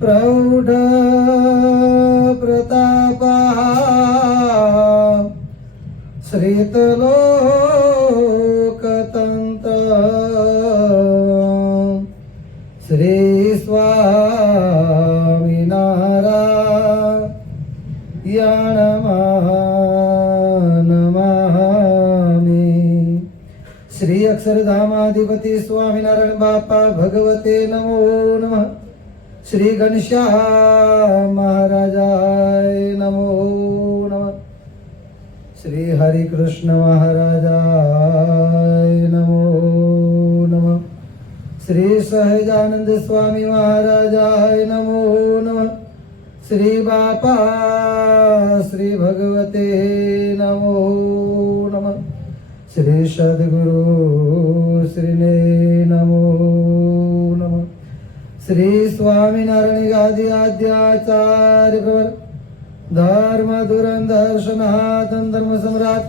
प्रौढ प्रतापः श्रीतलोकतन्त्र श्री स्वामिनारायण नमामि। श्री अक्षरधामाधिपति स्वामिनारायण बापा भगवते नमो नमः। श्री घनश्याम महाराजाय नमो नमः। श्री हरिकृष्ण महाराजाय नमो नमः। श्री सहजानंद स्वामी महाराजाय नमो नमः। श्री बापा श्री भगवते नमो नमः। श्री सद्गुरु श्री ने नमो नमः। श्री स्वामीनारायण गादी आद्याचार्य प्रवर धर्म धुरंधर सनातन धर्म सम्राट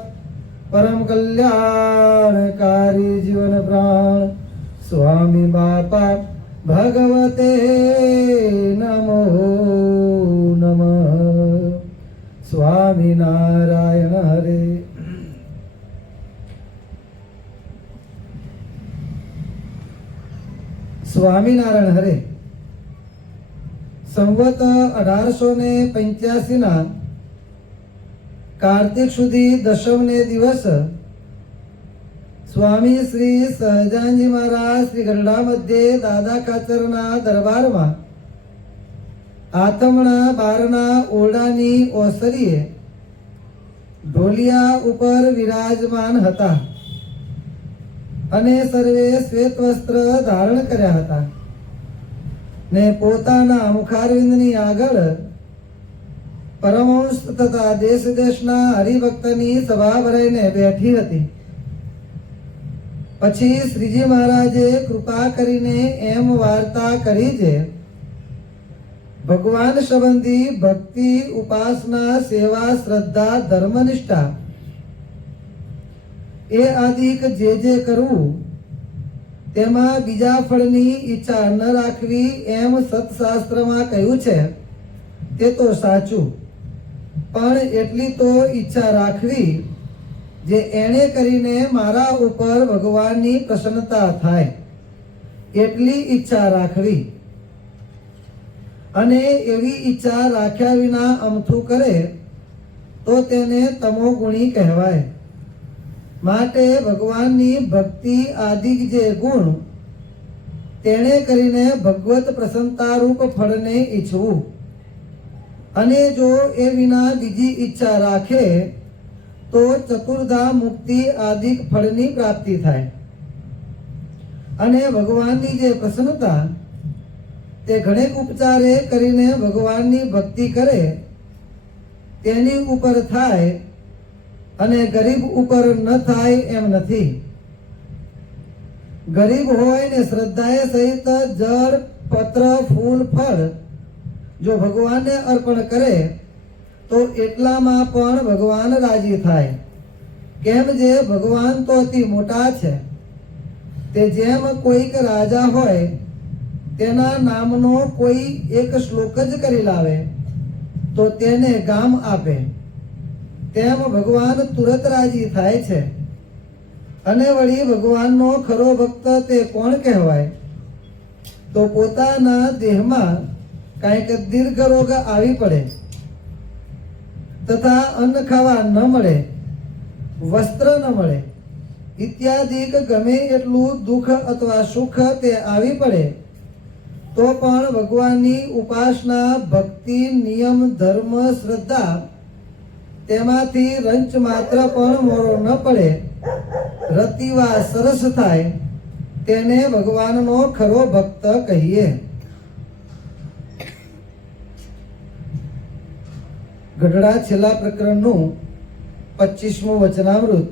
परम कल्याणकारी जीवन प्राण स्वामी बापा भगवते नमो नमः। स्वामी नारायण हरे। स्वामीनारायण हरे। संवत 1885 ના કાર્તિક સુધી દશમને દિવસ સ્વામી શ્રી સહજાનજી મહારાજ શ્રી ગરડા મધ્યે દાદા કાચરના દરબારમાં આથમણા બારના ઓરડાની ઓસરીએ ઢોલિયા ઉપર વિરાજમાન હતા અને સર્વે શ્વેત વસ્ત્ર ધારણ કર્યા હતા ને પોતાના મુખારવિંદની આગળ પરમહંસ તથા દેશ દેશના હરિભક્તની સભા ભરાઈને બેઠી હતી। પછી શ્રીજી મહારાજે કૃપા કરીને એમ વાર્તા કરી જે ભગવાન સંબંધી ભક્તિ ઉપાસના સેવા શ્રદ્ધા ધર્મનિષ્ઠા એ આદિક જે કરવું તેમાં બીજા ફળની ઈચ્છા ન રાખવી એમ સત્શાસ્ત્રમાં કહ્યું છે તે તો સાચું, પણ એટલી તો ઈચ્છા રાખવી જે એણે કરીને મારા ઉપર ભગવાનની પ્રસન્નતા થાય એટલી ઈચ્છા રાખવી। અને એવી ઈચ્છા રાખ્યા વિના અમથું કરે તો તેને તમોગુણી કહેવાય। માટે ભગવાનની ભક્તિ આદિક જે ગુણ તેણે કરીને ભગવત પ્રસન્નતા રૂપ ફળને ઈચ્છવું અને જો એ વિના બીજી ઈચ્છા રાખે તો ચતુર્ધા મુક્તિ આદિક ફળની પ્રાપ્તિ થાય। અને ભગવાનની જે પ્રસન્નતા તે ઘણેક ઉપચારે કરીને ભગવાનની ભક્તિ કરે તેની ઉપર થાય અને ગરીબ ઉપર ન થાય એમ નથી। ગરીબ હોય ને શ્રદ્ધાએ સહિત જળ પત્ર ફૂલ ફળ જો ભગવાનને અર્પણ કરે તો એટલામાં પણ ભગવાન રાજી થાય। કેમ જે ભગવાન તો અતિ મોટા છે તે જેમ કોઈક રાજા હોય તેના નામનો કોઈ એક શ્લોક જ કરી લાવે તો તેને ગામ આપે તેમ ભગવાન તુરત રાજી થાય છે। અને વળી ભગવાનનો ખરો ભક્ત તે કોણ કહેવાય તો પોતાના દેહમાં કાંઈક દીર્ઘ રોગ આવી પડે તથા અન્ન ખાવા ન મળે વસ્ત્ર ન મળે ઇત્યાદિ ગમે એટલું દુઃખ અથવા સુખ તે આવી પડે તો પણ ભગવાનની ઉપાસના ભક્તિ નિયમ ધર્મ શ્રદ્ધા તેમાંથી રંચ માત્ર પણ મોરો ન પડે રતિવા સરસ થાય તેને ભગવાનનો ખરો ભક્ત કહીએ। ગઢડા છેલ્લા પ્રકરણનું 25મું વચનામૃત।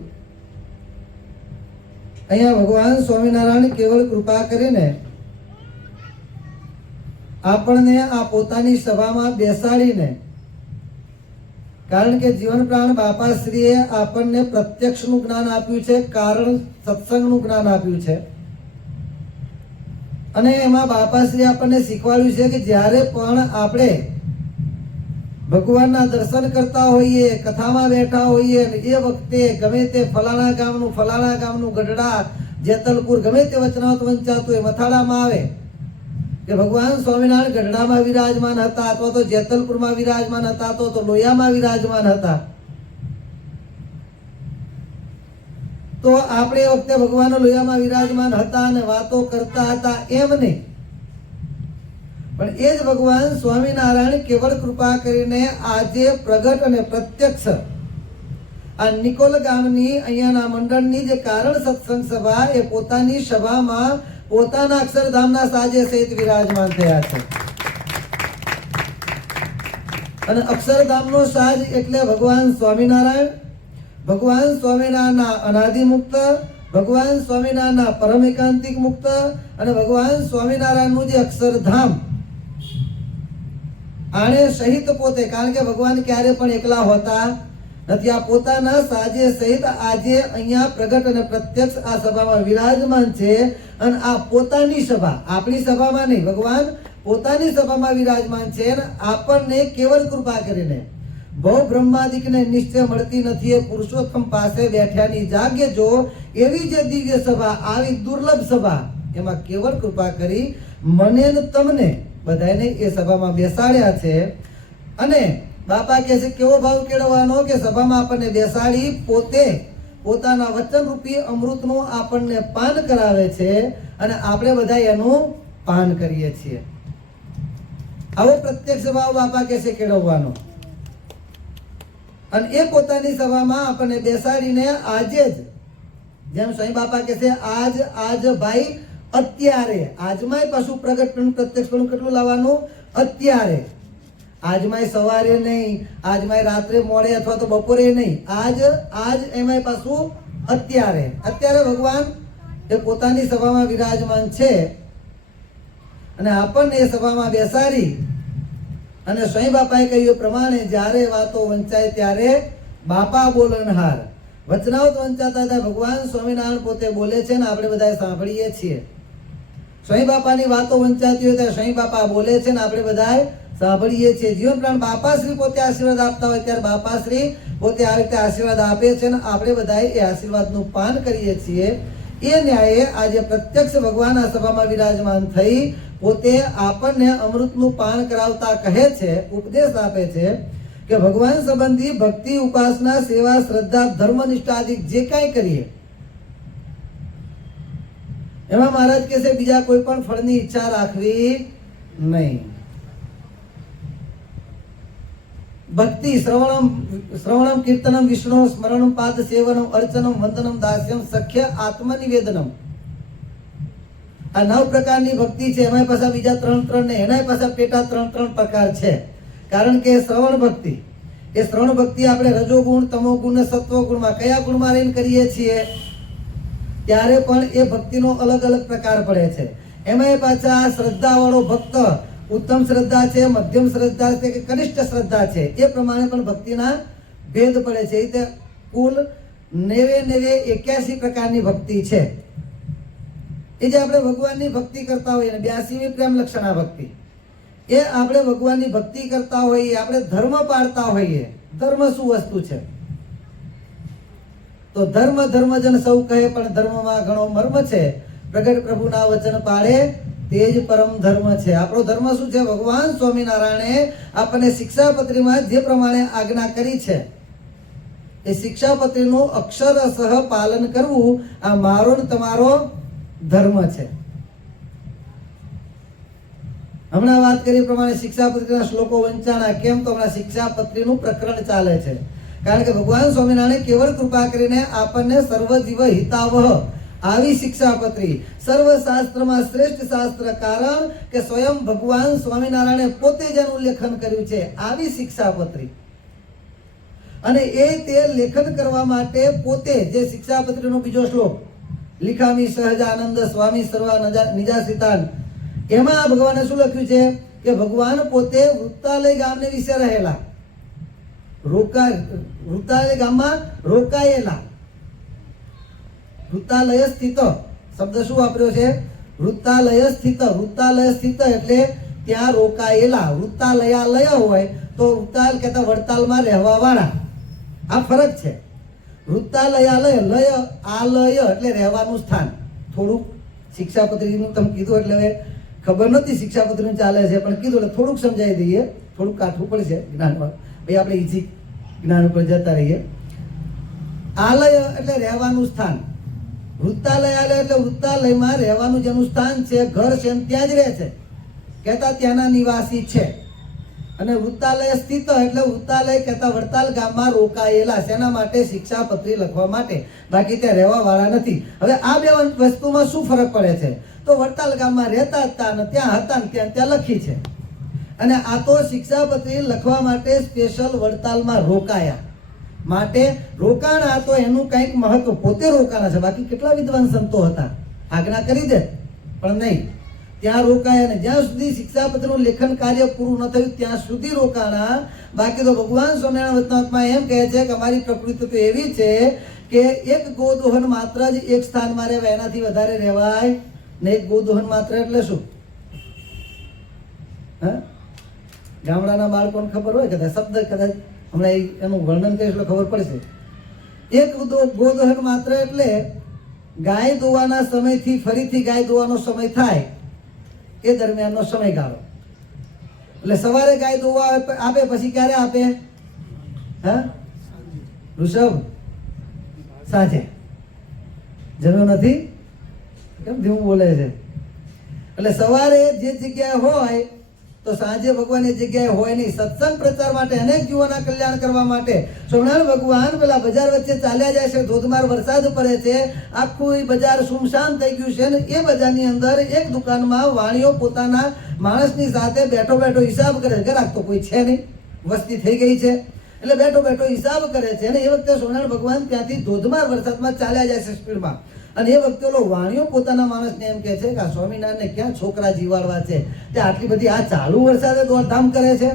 અહીંયા ભગવાન સ્વામિનારાયણ કેવળ કૃપા કરીને આપણને આ પોતાની સભામાં બેસાડીને, કારણ કે જીવન પ્રાણ બાપાશ્રીએ આપણને પ્રત્યક્ષનું જ્ઞાન આપ્યું છે, કારણ સત્સંગનું જ્ઞાન આપ્યું છે અને એમાં બાપાશ્રી આપણને શીખવાડ્યું છે કે જ્યારે પણ આપણે ભગવાનના દર્શન કરતા હોઈએ, કથામાં બેઠા હોઈએ અને એ વખતે ગમે તે ફલાણા ગામનું ગઢડા, જેતલપુર ગમે તે વચનાવત વંચાતું એ મથાળામાં આવે કે ભગવાન સ્વામિનારાયણ ગઢડામાં વિરાજમાન હતા અથવા તો જેતલપુરમાં વિરાજમાન હતા તો લોયામાં વિરાજમાન હતા, તો આપણે એ વખતે ભગવાન લોયામાં વિરાજમાન હતા અને વાતો કરતા હતા એમ નહીં, પણ એ જ ભગવાન સ્વામિનારાયણ કેવળ કૃપા કરીને આજે પ્રગટ અને પ્રત્યક્ષ આ નિકોલ ગામની અહીંયાના મંડળની જે કારણ સત્સંગ સભા એ પોતાની સભામાં પોતાના અક્ષરધામના સાજે સહિત વિરાજમાન થયા છે. અને અક્ષરધામનો સાજ એટલે ભગવાન સ્વામિનારાયણ, ભગવાન સ્વામિનારાયણના અનાદિ મુક્ત, ભગવાન સ્વામિનારાયણના પરમ એકાંતિક મુક્ત અને ભગવાન સ્વામિનારાયણનું જે અક્ષરધામ આણે સહિત પોતે, કારણ કે ભગવાન ક્યારે પણ એકલા હોતા નથી, આ પોતાના સાજે સહિત આજે અહીંયા પ્રગટ અને પ્રત્યક્ષ આ સભામાં વિરાજમાન છે. અને આ પોતાની સભા, આપણી સભામાં નહીં, ભગવાન પોતાની સભામાં વિરાજમાન છે. અને આપણને કેવળ કૃપા કરીને ભવ બ્રહ્માદિકને નિશ્ચય મળતી નથી એ પુરુષોત્તમ પાસે બેઠ્યાની જાગે જો એવી જે દિવ્ય સભા, આવી દુર્લભ સભા, એમાં કેવળ કૃપા કરી મને ને તમને બધાને એ સભામાં બેસાડ્યા છે. અને બાપા કહે છે કેવો ભાવ કેળવવાનો કે સભામાં આપણને બેસાડી પોતે પોતાના વચનરૂપી અમૃતનું આપણને પાન કરાવે છે અને આપણે બધા એનું પાન કરીએ છીએ. આવો પ્રત્યક્ષ ભાવ બાપા કહે છે કેળવવાનો. અને એ પોતાની સભામાં આપણને બેસાડીને આજે જ, જેમ સ્વામી બાપા કહે છે આજ ભાઈ અત્યારે, આજમાંય પાછું પ્રગટપણું પ્રત્યક્ષપણું કેટલું લાવવાનું? અત્યારે. આજમાંય સવારે નહીં, આજમાંય રાત્રે મોડે અથવા તો બપોરે નહીં, આજ એમાંય પાછું અત્યારે. અત્યારે ભગવાન એ પોતાની સભામાં વિરાજમાન છે અને આપણને એ સભામાં બેસાડી અને સ્વામી બાપાએ કહ્યું પ્રમાણે જ્યારે વાતો વંચાય ત્યારે બાપા બોલનહાર. વચનાવત વંચાતા હતા ભગવાન સ્વામિનારાયણ પોતે બોલે છે ને આપણે બધા સાંભળીએ છીએ. સ્વામી બાપાની વાતો વંચાતી હોય ત્યારે સ્વામી બાપા બોલે છે ને આપણે બધા સાંભળીએ છીએ. જીવન પ્રાણ બાપાશ્રી પોતે આશીર્વાદ આપતા હોય ત્યારે બાપાશ્રી પોતે આવી રીતે આશીર્વાદ આપે છે ને આપણે બધા એ આશીર્વાદનું પાન કરીએ છીએ. એ ન્યાયે આજે પ્રત્યક્ષ ભગવાન આ સભામાં વિરાજમાન થઈ પોતે આપણને અમૃતનું પાન કરાવતા કહે છે, ઉપદેશ આપે છે કે ભગવાન સંબંધી ભક્તિ, ઉપાસના, સેવા, શ્રદ્ધા, ધર્મ નિષ્ઠાદિક જે કાંઈ કરીએ એમાં મહારાજ કહે છે બીજા કોઈ પણ ફળની ઈચ્છા રાખવી નહીં. ભક્તિ શ્રવણમ કીર્તનમ વિષ્ણુ સ્મરણમ પાદ સેવનમ અર્ચનમ વંદનમ દાસ્યમ સખ્ય આત્મનિવેદનમ. આ 9 પ્રકારની ભક્તિ છે. એમાં પાછા બીજા 3 ને એના પાછા પેટા 3 પ્રકાર છે. કારણ કે શ્રવણ ભક્તિ, એ શ્રવણ ભક્તિ આપણે રજોગુણ, તમોગુણ ને સત્વગુણમાં કયા ગુણમાં રહીને કરીએ છીએ ત્યારે પણ એ ભક્તિનો અલગ અલગ પ્રકાર પડે છે. એમાં પાછા શ્રદ્ધા વાળો ભક્ત ઉત્તમ શ્રદ્ધા છે, મધ્યમ શ્રદ્ધા છે કે કનિષ્ઠ શ્રદ્ધા છે એ પ્રમાણે પણ ભક્તિના ભેદ પડે છે. એ કુલ 81 પ્રકારની ભક્તિ છે. એ જે આપણે ભગવાનની ભક્તિ કરતા હોઈએ, 82મી પ્રેમ લક્ષણા ભક્તિ, એ આપણે ભગવાનની ભક્તિ કરતા હોઈએ, આપણે ધર્મ પાળતા હોઈએ. ધર્મ શું વસ્તુ છે? તો ધર્મજન સૌ કહે પણ ધર્મમાં ઘણો મર્મ છે, પ્રગટ પ્રભુના વચન પાળે તે જ પરમ ધર્મ છે. આપણો ધર્મ શું છે? ભગવાન સ્વામિનારાયણે આપણને શિક્ષાપત્રીમાં જે પ્રમાણે આજ્ઞા કરી છે એ શિક્ષાપત્રીનું અક્ષરશઃ પાલન કરવું આ મારો ને તમારો ધર્મ છે. હમણાં વાત કરી પ્રમાણે શિક્ષાપત્રીના શ્લોકો વંચાણા. કેમ? તો હમણાં શિક્ષાપત્રીનું પ્રકરણ ચાલે છે. કારણ કે ભગવાન સ્વામિનારાયણે કેવળ કૃપા કરીને આપણને સર્વજીવ હિતાવહ આવી શિક્ષાપત્રી, સર્વશાસ્ત્રમાં શ્રેષ્ઠ શાસ્ત્ર, કારણ કે સ્વયં ભગવાન સ્વામિનારાયણે પોતે જેનું લેખન કર્યું છે આવી શિક્ષાપત્રી. અને એ તે લેખન કરવા માટે પોતે જે શિક્ષાપત્રીનો બીજો શ્લોક લિખામી સહજાનંદ સ્વામી સર્વા નિજાસિતાન, એમાં ભગવાને શું લખ્યું છે કે ભગવાન પોતે વૃત્તાલય ગામને વિશે રહેલા, વૃત્તાલય ગામમાં રોકાયેલા, વૃત્તાલય સ્થિત શબ્દ શું વાપર્યો છે? વૃત્તાલય સ્થિત. વૃત્તાલય સ્થિત એટલે ત્યાં રોકાયેલા. વૃત્તાલયાલય હોય તો વૃત્તાલ કહેતા વડતાલમાં રહેવા વાળા. આ ફરક છે. વૃત્તાલયાલય, લય આલય એટલે રહેવાનું સ્થાન. થોડુંક શિક્ષાપત્રીનું તમે કીધું એટલે હવે ખબર નથી શિક્ષાપત્રીનું ચાલે છે, પણ કીધું એટલે થોડુંક સમજાવી દઈએ. થોડુંક કાઠવું પડશે જ્ઞાનમાં, ભાઈ આપણે ઈઝી જ્ઞાન ઉપર જતા રહીએ. આલય એટલે રહેવાનું સ્થાન. વૃત્તાલયાલય એટલે વૃત્તાલયમાં રહેવાનું જેનું સ્થાન છે, ઘર છે, ત્યાં જ રહે છે, કહેતા ત્યાંના નિવાસી છે. અને વૃત્તાલય સ્થિત એટલે વૃત્તાલય કહેતા વડતાલ ગામમાં રોકાયેલા. શેના માટે? શિક્ષાપત્રી લખવા માટે. બાકી ત્યાં રહેવા વાળા નથી. હવે આ બે વસ્તુમાં શું ફરક પડે છે? તો વડતાલ ગામમાં રહેતા હતા અને ત્યાં હતા ને ત્યાં લખી છે. અને આ તો શિક્ષાપત્રી લખવા માટે સ્પેશિયલ વડતાલમાં રોકાયા. માટે રોકાણા તો એનું કંઈક મહત્વ, પોતે રોકાણા છે. બાકી કેટલા વિદ્વાન સંતો હતા, આજ્ઞા કરી દે પણ નહીં, ત્યાં રોકાયા. ને જ્યાં સુધી શિક્ષાપત્રીનું લેખન કાર્ય પૂરું ન થયું ત્યાં સુધી રોકાણા. બાકી તો ભગવાન સ્વામિનારાયણ વચનામૃતમાં એમ કહે છે કે અમારી પ્રકૃતિ તો એવી છે કે એક ગોદોહન માત્ર જ એક સ્થાનમાં રહેવાય, એનાથી વધારે રહેવાય ને. એક ગોદોહન માત્ર એટલે શું? હા, ગામડાના બાળકોને ખબર હોય કદાચ શબ્દ, કદાચ હમણાં એનું વર્ણન કરીશ એટલે ખબર પડશે. એક ગોદોહન માત્ર એટલે ગાય દોવાના સમયથી ફરીથી ગાય દોવાનો સમય થાય એ દરમિયાનનો સમયગાળો. એટલે સવારે ગાય દોવા આપે, પછી ક્યારે આપે? હા ઋષભ, સાંજે. જમ્યો નથી? કેમ ધીમું બોલે છે? એટલે સવારે જે જગ્યાએ હોય તો સાંજે ભગવાન એ જગ્યાએ હોય નહીં. સત્સંગ પ્રચાર માટે, અનેક જીવોના કલ્યાણ કરવા માટે સ્વામિનારાયણ ભગવાન પેલા બજાર વચ્ચે ચાલ્યા જાય છે. ધોધમાર વરસાદ પડે છે, આખું બજાર સુમસામ થઈ ગયું છે. ને એ બજારની અંદર એક દુકાનમાં વાણીઓ પોતાના માણસની સાથે બેઠો બેઠો હિસાબ કરે છે. ઘરાક તો કોઈ છે નહીં, વસ્તી થઈ ગઈ છે, એટલે બેઠો બેઠો હિસાબ કરે છે. અને એ વખતે સ્વામિનારાયણ ભગવાન ત્યાંથી ધોધમાર વરસાદમાં ચાલ્યા જાય છે સ્પીડમાં. અને એ વખતે ઓલો વાણીઓ પોતાના માણસને એમ કહે છે કે આ સ્વામિનારાયણને ક્યાં છોકરા જીવાડવા છે, તે આટલી બધી આ ચાલુ વરસાદે દોડધામ કરે છે.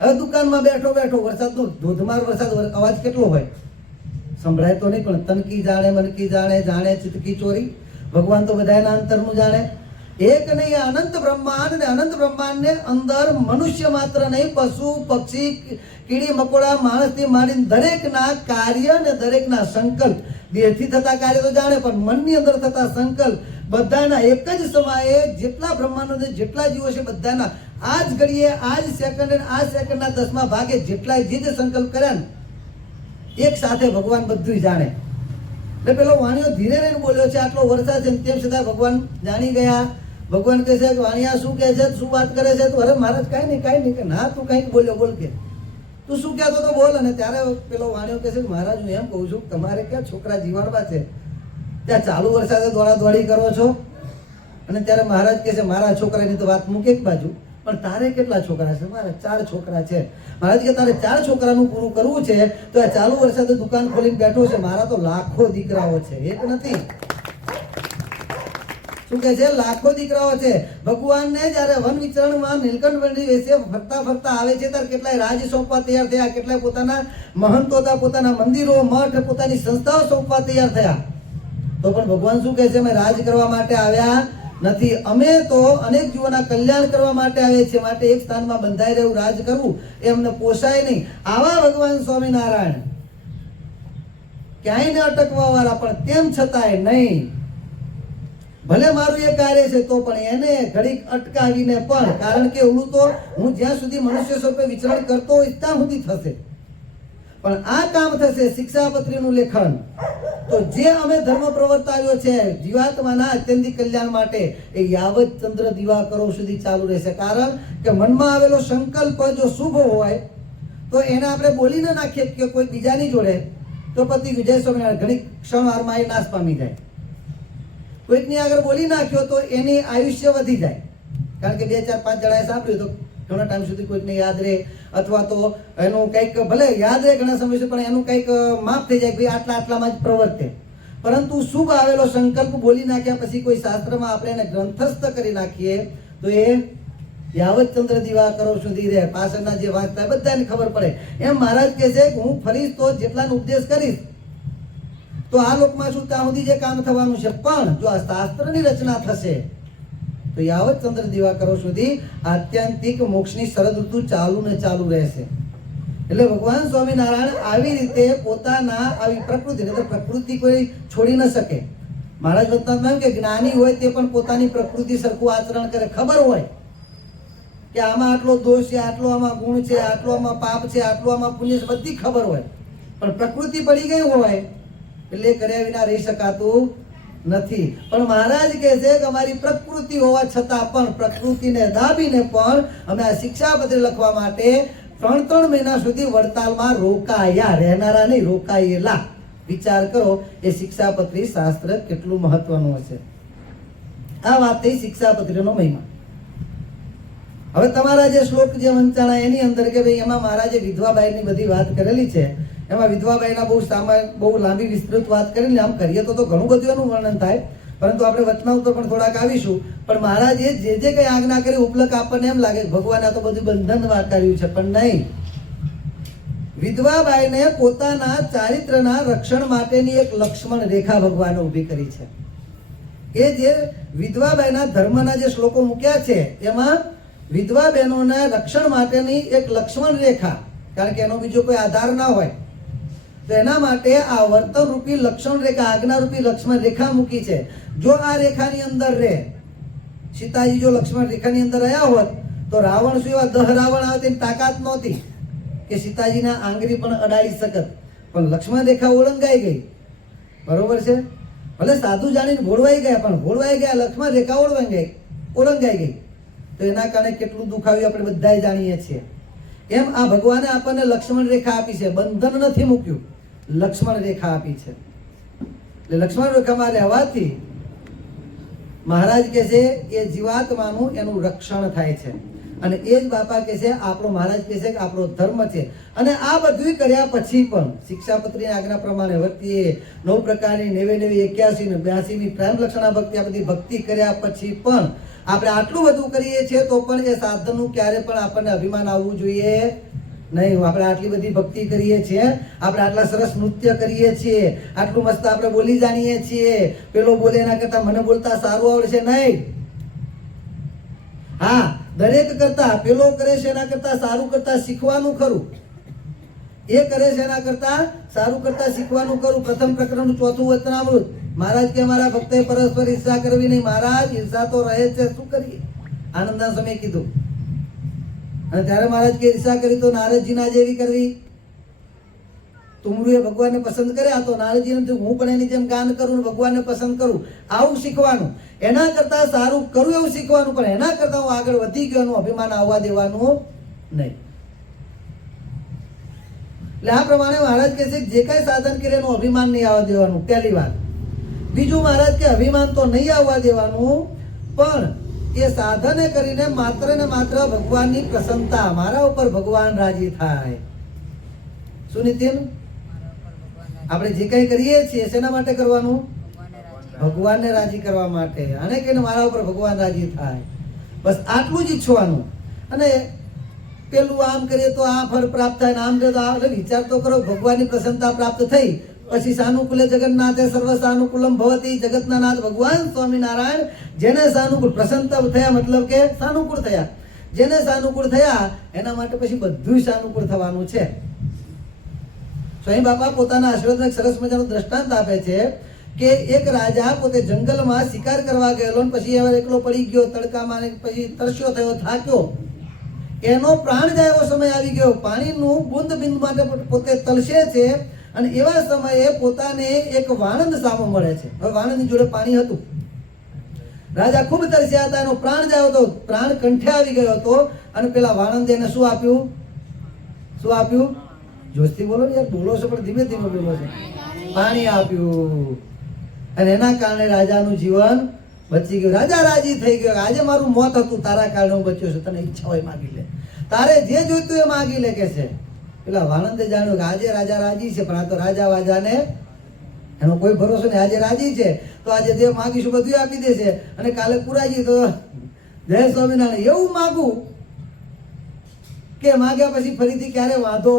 હવે દુકાનમાં બેઠો બેઠો વરસાદનો ધોધમાર વરસાદ, અવાજ કેટલો હોય સંભળાય તો નહીં, પણ તનકી જાણે, મનકી જાણે, જાણે ચિતકી ચોરી. ભગવાન તો બધાના અંતરનું જાણે. એક નહીં, અનંત બ્રહ્માંડ, ને અનંત બ્રહ્માંડને અંદર મનુષ્ય માત્ર નહીં, પશુ પક્ષી કીડી મકોડા માણસથી માંડીને દરેકના કાર્ય ને દરેકના સંકલ્પ, દેહથી થતા કાર્ય તો જાણે, પણ મનની અંદર થતા સંકલ્પ બધાના એક જ સમયે જેટલા બ્રહ્માંડો જેટલા જીવો છે બધાના આ જ ઘડીએ, આ જ સેકન્ડ, આ સેકન્ડના 10મા ભાગે જેટલા જે સંકલ્પ કર્યા ને એક સાથે ભગવાન બધું જાણે. એટલે પેલો વાણીઓ ધીરે રહીને બોલ્યો છે, આટલો વરસાદ છે તેમ છતાં ભગવાન જાણી ગયા. ભગવાન કહે છે કે વાણિયા શું કહે છે, શું વાત કરે છે? તો અરે મહારાજ કાંઈ નહીં કે ના, તું કંઈક બોલ્યો, બોલ કે તું શું કહેતો તો બોલ. અને ત્યારે પેલો વાણિયો કહે છે કે મહારાજ હું એમ કહું છું તમારે ક્યાં છોકરા જીવાડવા છે, ત્યાં ચાલુ વરસાદે દોડાદોડી કરો છો. અને ત્યારે મહારાજ કહે છે મારા છોકરાની તો વાત મૂકે એક બાજુ, પણ તારે કેટલા છોકરા છે? મારા 4 છોકરા છે. મહારાજ કે તારે 4 છોકરાનું પૂરું કરવું છે તો આ ચાલુ વરસાદે દુકાન ખોલીને બેઠો છે. મારા તો લાખો દીકરાઓ છે, એક નથી. શું કહે છે? લાખો દીકરાઓ છે. ભગવાનને જયારે વન વિચરણમાં નીલકંઠ મંડી વિશે ફરતા ફરતા આવે છે ત્યારે કેટલાય રાજ સોંપવા તૈયાર થયા, કેટલાય પોતાના મહંતો હતા, પોતાના મંદિરો, મઠ, પોતાની સંસ્થાઓ સોંપવા તૈયાર થયા. તો પણ ભગવાન શું કહે છે? અમે રાજ કરવા માટે આવ્યા નથી, અમે તો અનેક જીવોના કલ્યાણ કરવા માટે આવે છે. માટે એક સ્થાનમાં બંધાઈ રહેવું, રાજ કરવું એ અમને પોસાય નહીં. આવા ભગવાન સ્વામિનારાયણ ક્યાંય ને અટકવા વાળા, પણ તેમ છતાંય નહીં, ભલે મારું એ કાર્ય છે તો પણ એને ઘડીક અટકાવીને પણ, કારણ કે ઓલું તો હું જ્યાં સુધી મનુષ્ય સ્વરૂપે વિચરણ કરતો હોય ત્યાં સુધી થશે, પણ આ કામ થશે શિક્ષાપત્રીનું લેખન. તો જે અમે ધર્મ પ્રવર્તાવ્યો છે જીવાત્માના અત્યંતિક કલ્યાણ માટે એ યાવત ચંદ્ર દિવાકરો સુધી ચાલુ રહેશે. કારણ કે મનમાં આવેલો સંકલ્પ જો શુભ હોય તો એને આપણે બોલી ન નાખીએ કે કોઈ બીજાની જોડે તો પતિ જય સ્વામિનારાયણ ઘણી ક્ષણવારમાં એ નાશ પામી જાય. કોઈકની આગળ બોલી નાખ્યો તો એની આયુષ્ય વધી જાય, કારણ કે 2, 4, 5 જણાએ સાંભળ્યું તો ઘણા ટાઈમ સુધી કોઈકને યાદ રહે, અથવા તો એનું કંઈક ભલે યાદ રહે ઘણા સમય સુધી, પણ એનું કંઈક માફ થઈ જાય, ભાઈ આટલામાં જ પ્રવર્તે. પરંતુ શુભ આવેલો સંકલ્પ બોલી નાખ્યા પછી કોઈ શાસ્ત્રમાં આપણે એને ગ્રંથસ્થ કરી નાખીએ તો એ યાવત ચંદ્ર દિવાકરો સુધી રહે. પાછળના જે વાંચતા બધાને ખબર પડે. એમ મહારાજ કહે છે કે હું ફરીશ તો જેટલાનો ઉપદેશ કરીશ તો આ લોકમાં શું ત્યાં સુધી જે કામ થવાનું છે, પણ જો આ શાસ્ત્રની રચના થશે તો યાવત ચંદ્ર દિવાકરો સુધી આત્યંતિક મોક્ષની શરદ ઋતુ ચાલુ ને ચાલુ રહેશે. એટલે ભગવાન સ્વામિનારાયણ આવી રીતે પોતાના આવી પ્રકૃતિ, પ્રકૃતિ કોઈ છોડી ન શકે. મહારાજ વતનમાં એમ કે જ્ઞાની હોય તે પણ પોતાની પ્રકૃતિ સરખું આચરણ કરે, ખબર હોય કે આમાં આટલો દોષ છે, આટલો આમાં ગુણ છે, આટલો આમાં પાપ છે, આટલો આમાં પુણ્ય છે, બધી ખબર હોય, પણ પ્રકૃતિ પડી ગઈ હોય એટલે કર્યા વિના રહી શકાતું નથી. પણ મહારાજ કહે છે કે અમારી પ્રકૃતિ હોવા છતાં પણ પ્રકૃતિને દાબીને પણ અમે આ શિક્ષાપત્ર લખવા માટે 3 મહિના સુધી વડતાલમાં રોકાયા, રહેનારા નહીં, રોકાયેલા. વિચાર કરો એ શિક્ષાપત્રી શાસ્ત્ર કેટલું મહત્વનું હશે. આ વાત થઈ શિક્ષાપત્રીનો મહિમા. હવે તમારા જે શ્લોક જે વંચાણા એની અંદર કે ભાઈ એમાં મહારાજે વિધવાબાઈની બધી વાત કરેલી છે. એમાં વિધવાબાઈના બહુ લાંબી વિસ્તૃત વાત કરેલી. આમ કરીએ તો ઘણું બધું એનું વર્ણન થાય, પરંતુ આપણે વચનાવતો પણ થોડાક આવીશું. પણ મહારાજે જે કઈ આજ્ઞા કરી ઉપલક આપણને એમ લાગે ભગવાને આ તો બધું બંધનમાં કર્યું છે, પણ નહીં. વિધવાબાઈને પોતાના ચારિત્રના રક્ષણ માટેની એક લક્ષ્મણ રેખા ભગવાને ઊભી કરી છે. એ જે વિધવાબાઈના ધર્મના જે શ્લોકો મૂક્યા છે એમાં વિધવા બહેનોના રક્ષણ માટેની એક લક્ષ્મણ રેખા, કારણ કે એનો બીજો કોઈ આધાર ના હોય, તો એના માટે આ વર્તન રૂપી લક્ષ્મણ રેખા, આજ્ઞા રૂપી લક્ષ્મણ રેખા મૂકી છે. જો આ રેખાની અંદર રહે, સીતાજી જો લક્ષ્મણ રેખાની અંદર રહ્યા હોત તો રાવણ શું એવા 10 રાવણ આવે તેની તાકાત નહોતી કે સીતાજીના આંગળી પણ અડાડી શકત. પણ લક્ષ્મણ રેખા ઓળંગાઈ ગઈ, બરોબર છે. ભલે સાધુ જાણીને ભોળવાઈ ગયા, પણ ભોળવાઈ ગયા, લક્ષ્મણ રેખા ઓળંગાઈ ગઈ. તો એના કારણે કેટલું દુઃખ આવ્યું આપણે બધા જાણીએ છીએ. એમ આ ભગવાને આપણને લક્ષ્મણ રેખા આપી છે, બંધન નથી મૂક્યું, લક્ષ્મણ રેખા આપી છે. એટલે લક્ષ્મણ રેખામાં રહેવાથી મહારાજ કહે છે એ જીવાત્માનું એનું રક્ષણ થાય છે. અને એ જ બાપા કહે છે, આપણો મહારાજ કહે છે કે આપણો ધર્મ છે. અને આ બધું કર્યા પછી પણ શિક્ષાપત્રીની આજ્ઞા પ્રમાણે વર્તીએ, 9 પ્રકારની 99, 81 ને 82ની પ્રેમ લક્ષણા ભક્તિ, આ બધી ભક્તિ કર્યા પછી પણ આપણે આટલું બધું કરીએ છીએ તો પણ એ સાધનનું ક્યારે પણ આપણને અભિમાન આવવું જોઈએ નહીં. આપણે આટલી બધી ભક્તિ કરીએ છીએ, આપણે આટલા સરસ નૃત્ય કરીએ છીએ, આટલું મસ્ત આપણે બોલી જાણીએ છીએ, પેલો બોલે એના કરતા મને બોલતા સારું આવડશે નહીં. હા, દરેક કરતા પેલો કરે છે એના કરતા સારું કરતા શીખવાનું ખરું, એ કરે છે એના કરતા સારું કરતા શીખવાનું ખરું. પ્રથમ પ્રકરણનું 4થું વચનામૃત. મહારાજ કે અમારા ભક્તોએ પરસ્પર ઈર્ષા કરવી નહીં. મહારાજ ઈર્ષા તો રહે છે, શું કરીએ? આનંદના સમયે કીધું. અને ત્યારે મહારાજ કે ઈર્ષા કરી તો નારદજીના જેવી કરવી. તુમરુએ ભગવાનને પસંદ કર્યા તો નારદજીને હું પણ એની જેમ ગાન કરું, ભગવાનને પસંદ કરું, આવું શીખવાનું. એના કરતા સારું કરું એવું શીખવાનું, પણ એના કરતા હું આગળ વધી ગયો એનું અભિમાન આવવા દેવાનું નહીં. એટલે આ પ્રમાણે મહારાજ કહે છે જે કઈ સાધન કરે એનું અભિમાન નહીં આવવા દેવાનું, પહેલી વાત. બીજું મહારાજ કે અભિમાન તો નહીં આવવા દેવાનું, પણ એ સાધને કરીને માત્ર ને માત્ર ભગવાનની પ્રસન્નતા, મારા ઉપર ભગવાન રાજી થાય. શું નીતિન? આપણે જે કઈ કરીએ છીએ શેના માટે કરવાનું? ભગવાનને રાજી કરવા માટે. અને કે મારા ઉપર ભગવાન રાજી થાય, બસ આટલું જ ઈચ્છવાનું. અને પેલું આમ કરીએ તો આ ફળ પ્રાપ્ત થાય, આમ કરીએ તો આ. વિચાર તો કરો, ભગવાનની પ્રસન્નતા પ્રાપ્ત થઈ પછી સાનુકૂલે જગન્નાથે સર્વ સાનુકૂલમ ભવતી, જગતના નાથ ભગવાન સ્વામિનારાયણ જેને સાનુકૂળ પ્રસન્નતા થયા, મતલબ કે સાનુકૂળ થયા. જેને સાનુકૂળ થયા એના માટે પછી બધું સાનુકૂળ થવાનું છે. સ્વયં બાપા પોતાના આશીર્વાદમાં સરસ મજાનું દ્રષ્ટાંત આપે છે કે એક રાજા પોતે જંગલમાં શિકાર કરવા ગયેલો, પછી હવે એકલો પડી ગયો તડકામાં, પછી તરસ્યો થયો, થાક્યો, એનો પ્રાણ જાય એવો સમય આવી ગયો. પાણીનું બુંદ બિંદુ માટે પોતે તલસે છે, અને એવા સમયે પોતાને એક વાણંદ સામો મળે છે. હવે વાણંદની જોડે પાણી હતું. રાજા ખૂબ તરસ્યા હતા, એનો પ્રાણ જાય હતો, પ્રાણ કંઠે આવી ગયો હતો. અને પેલા વાણંદે એને શું આપ્યું? શું આપ્યું? જોશથી બોલો યાર, બોલો છો પણ ધીમે ધીમે બોલો છો. પાણી આપ્યું, અને એના કારણે રાજાનું જીવન બચી ગયું. રાજા રાજી થઈ ગયો, આજે મારું મોત હતું, તારા કારણે હું બચ્યો છું, તને ઈચ્છા હોય માગી લે, તારે જે જોઈતું એ માગી લે કે છે. પેલા વાણંદે જાણ્યું કે આજે રાજા રાજી છે, પણ આ તો રાજા વાજાને એનો કોઈ ભરોસો નહીં. આજે રાજી છે તો આજે જે માગીશું બધું આપી દેશે, અને કાલે પુરાજી તો જય સ્વામિનારાયણ એવું માગું કે માગ્યા પછી ફરીથી ક્યારે વાંધો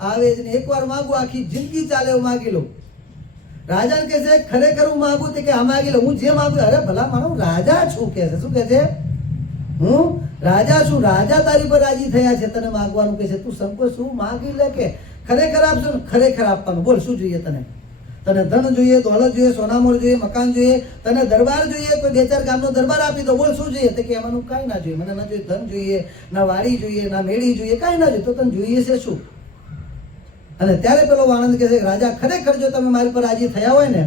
આવે જ નહીં. એકવાર માગું આખી જિંદગી ચાલે એવું માગી લઉં. રાજાને કહે છે ખરેખર હું માગું તે કે આ માગી લે, હું જે માગું. અરે ભલા માણસ, રાજા છું કે છે. શું કે છે? હું રાજા છું, રાજા તારી પર રાજી થયા છે, તને માગવાનું કે છે. તું સંકોચ શું માગી લે કે ખરેખર આપશો ને? ખરેખર આપવાનું. બોલ શું જોઈએ તને? તને ધન જોઈએ, દોલત જોઈએ, સોનામોર જોઈએ, મકાન જોઈએ, તને દરબાર જોઈએ, કોઈ બે ચાર ગામનો દરબાર આપી દો. બોલ શું જોઈએ? તો કે એમાંનું કાંઈ ના જોઈએ, મને ના જોઈએ ધન જોઈએ, ના વાડી જોઈએ, ના મેળી જોઈએ, કાંઈ ના જોઈએ. તો તને જોઈએ છે શું? અને ત્યારે પેલો વાણંદ કહે છે રાજા ખરેખર જો તમે મારી પર રાજી થયા હોય ને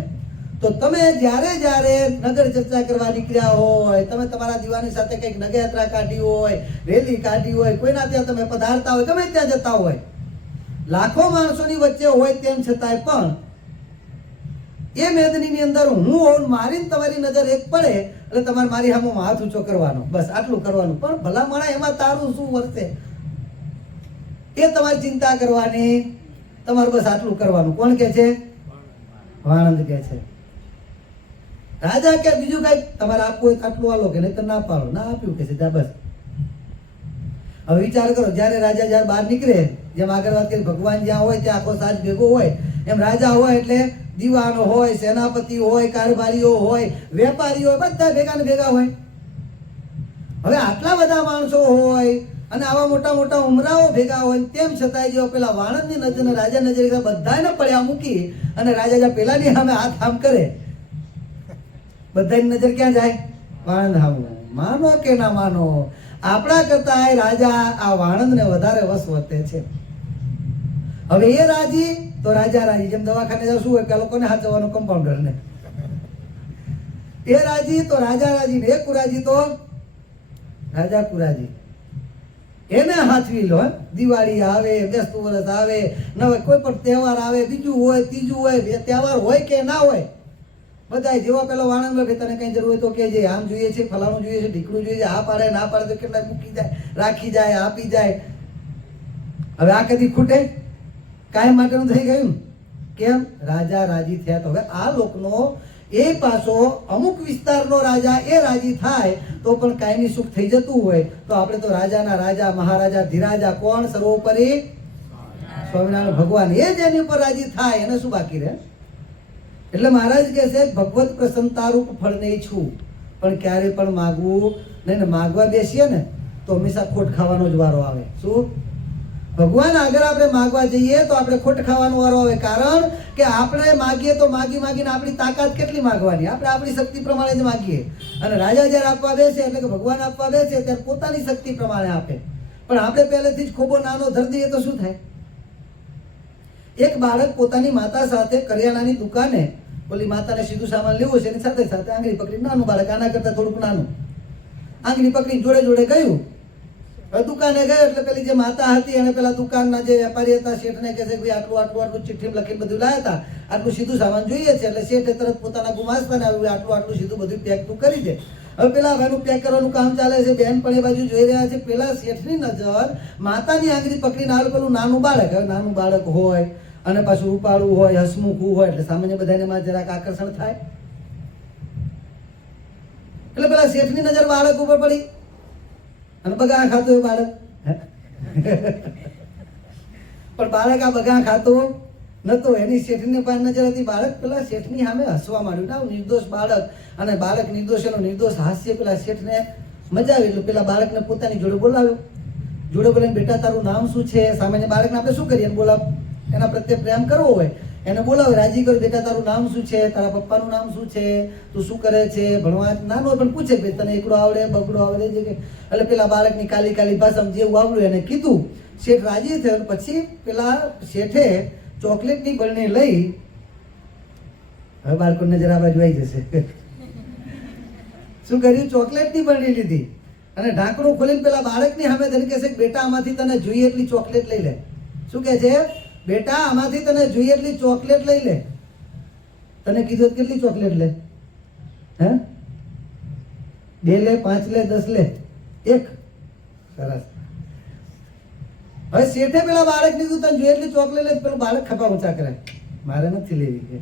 તો તમે જ્યારે જ્યારે નગર ચર્ચા કરવા નીકળ્યા હોય, તમે તમારા દીવાની સાથે કંઈક નગરયાત્રા કાઢી હોય, રેલી કાઢી હોય, કોઈના ત્યાં તમે પધારતા હોય, ગમે ત્યાં જતા હોય, લાખો માણસોની વચ્ચે હોય તેમ છતાંય પણ એ મેદનીની અંદર હું હોઉં, મારી તમારી નજર એક પડે એટલે તમારે મારી સામે હાથ ઊંચો કરવાનો, બસ આટલું કરવાનું. પણ ભલા માણા એમાં તારું શું વર્તે એ તમારી ચિંતા કરવાની, તમારે બસ આટલું કરવાનું. કોણ કે છે? વાણંદ કે છે. રાજા કે બીજું કઈ તમારે આપવું હોય આટલું આલો કે નહીં તો ના પાડો. ના આપ્યું કે છે જા બસ. હવે વિચાર કરો, જ્યારે રાજા જ્યારે બહાર નીકળે, જેમ આગળ વાત કરી ભગવાન જ્યાં હોય ત્યાં આખો સાજ ભેગો હોય, એમ રાજા હોય એટલે દીવાનો હોય, સેનાપતિ હોય, કારભારીઓ હોય, વેપારીઓ હોય, બધા ભેગા ને ભેગા હોય. હવે આટલા બધા માણસો હોય અને આવા મોટા મોટા ઉમરાઓ ભેગા હોય, તેમ છતાંય જો પેલા વાણંદની નજર રાજા નજર બધાને પડ્યા મૂકી અને રાજા જ્યાં પેલાની સામે હાથ આમ કરે, બધાની નજર ક્યાં જાય? વાણંદ સામે. માનો કે ના માનો, આપણા કરતા રાજા આ વાણંદને વધારે વશ વર્તે છે. હવે એ રાજી તો રાજા રાજી. જેમ દવાખાને શું હોય, પેલો કોને હાચવવાનો? કમ્પાઉન્ડર ને. એ રાજી તો રાજા રાજી ને, એ કુરાજી તો રાજા કુરાજી. એને હાથવી લો. દિવાળી આવે, બેસતું વરસ આવે, નવે કોઈ પણ તહેવાર આવે, બીજું હોય, ત્રીજું હોય, તહેવાર હોય કે ના હોય, બધા જેવો પેલો વાણંદ કે તને કઈ જરૂર હોય તો કે જે આમ જોઈએ છે, ફલાણું જોઈએ છે, ઢીકડું જોઈએ છે, આ પાડે ના પાડે તો કેટલા મૂકી જાય, રાખી જાય, આપી જાય. હવે આ કદી ખૂટે? કાયમ માટેનું થઈ ગયું. કેમ? રાજા રાજી થયા. તો હવે આ લોકનો એ પાછો અમુક વિસ્તારનો રાજા એ રાજી થાય તો પણ કાયમી સુખ થઈ જતું હોય તો આપણે તો રાજાના રાજા મહારાજા ધીરાજા કોણ? સર્વોપરી સ્વામિનારાયણ ભગવાન. એ જ એની ઉપર રાજી થાય એને શું બાકી રહે? એટલે મહારાજ કહે છે ભગવત પ્રસન્નતારૂપ ફળ નહીં છું, પણ ક્યારે પણ માગવું નહીં. ને માગવા બેસીએ ને તો હંમેશા ખોટ ખાવાનો જ વારો આવે. શું? ભગવાન આગળ આપણે માગવા જઈએ તો આપણે ખોટ ખાવાનો વારો આવે. કારણ કે આપણે માગીએ તો માગી માગીને આપણી તાકાત કેટલી માગવાની? આપણે આપણી શક્તિ પ્રમાણે જ માગીએ. અને રાજા જ્યારે આપવા બેસે એટલે કે ભગવાન આપવા બેસે ત્યારે પોતાની શક્તિ પ્રમાણે આપે. પણ આપણે પહેલેથી જ ખોબો નાનો ધરી દઈએ તો શું થાય? એક બાળક પોતાની માતા સાથે કરિયાણાની દુકાને, ઓલી માતાને સીધું સામાન લેવું છે એની સાથે સાથે આંગળી પકડી, નાનું બાળક આના કરતા થોડુંક નાનું, આંગળી પકડી જોડે જોડે ગયું. દુકાને ગયો એટલે પેલી જે માતા હતી અને પેલા દુકાનના જે વેપારી હતા શેઠને કહે છે ભાઈ આટલું આટલું આટલું ચિઠ્ઠી લખીને બધું લાયા હતા, આટલું સીધું સામાન જોઈએ છે. એટલે શેઠે તરત પોતાના ગુમાસ્તાને આવ્યું, આટલું આટલું સીધું બધું પેક તું કરી દે. હવે પેલા ભાઈનું પેક કરવાનું કામ ચાલે છે, બેન પણ એ બાજુ જોઈ રહ્યા છે. પેલા શેઠની નજર માતાની આંગળી પકડીને આવે પેલું નાનું બાળક. હવે નાનું બાળક હોય અને પાછું રૂપાળું હોય, હસમુખું હોય એટલે સામાન્ય બધાને માં જરાક આકર્ષણ થાય. એટલે પેલા શેઠની નજર બાળક ઉપર પડી અને બગા ખાતું એ બાળક. પણ બાળક આ બગા ખાતું નતો. એની શેઠની પાસે નજર હતી. બાળક પેલા શેઠની સામે હસવા માંડ્યું. ના નિર્દોષ બાળક, અને બાળક નિર્દોષ, એનો નિર્દોષ હાસ્ય પેલા શેઠને મજા આવી. એટલે પેલા બાળકને પોતાની જોડે બોલાવ્યો. જોડે બોલાવીને બેટા તારું નામ શું છે? સામાન્ય બાળકને આપણે શું કરીએ? બોલાવ, એના પ્રત્યે પ્રેમ કરવો હોય એને બોલાવે, રાજી કરો. બેટા તારું નામ શું છે? તારા પપ્પાનું નામ શું છે? તું શું કરે છે? ભણવા નાનો પણ પૂછે કે તને એકડો આવડે, બગડો આવડે છે કે? એટલે પેલા બાળકની કાલી કાલી ભાષામાં જેવું આવડ્યું એને કીધું. શેઠ રાજી થયો. પછી પેલા શેઠે ચોકલેટની બરણી લઈ, હવે બાળકોને જરા બાજુ આવી જશે, શું કર્યું? ચોકલેટની બરણી લીધી અને ઢાંકણું ખોલીને પેલા બાળકની સામે ધરી કહે છે કે બેટા આમાંથી તને જોઈએ એટલી ચોકલેટ લઈ લે. શું કહે છે? બેટા આમાંથી તને જોઈએ એટલી ચોકલેટ લઈ લે. તને કીધું કેટલી ચોકલેટ લે? હે? 2 લે, 5 લે, 10 લે, 1? સરસ. હવે શેઠે પેલા બાળક કીધું તને જોઈએ એટલી ચોકલેટ લે. પેલું બાળક ખભા ઊંચા કરે, મારે નથી લેવી કે.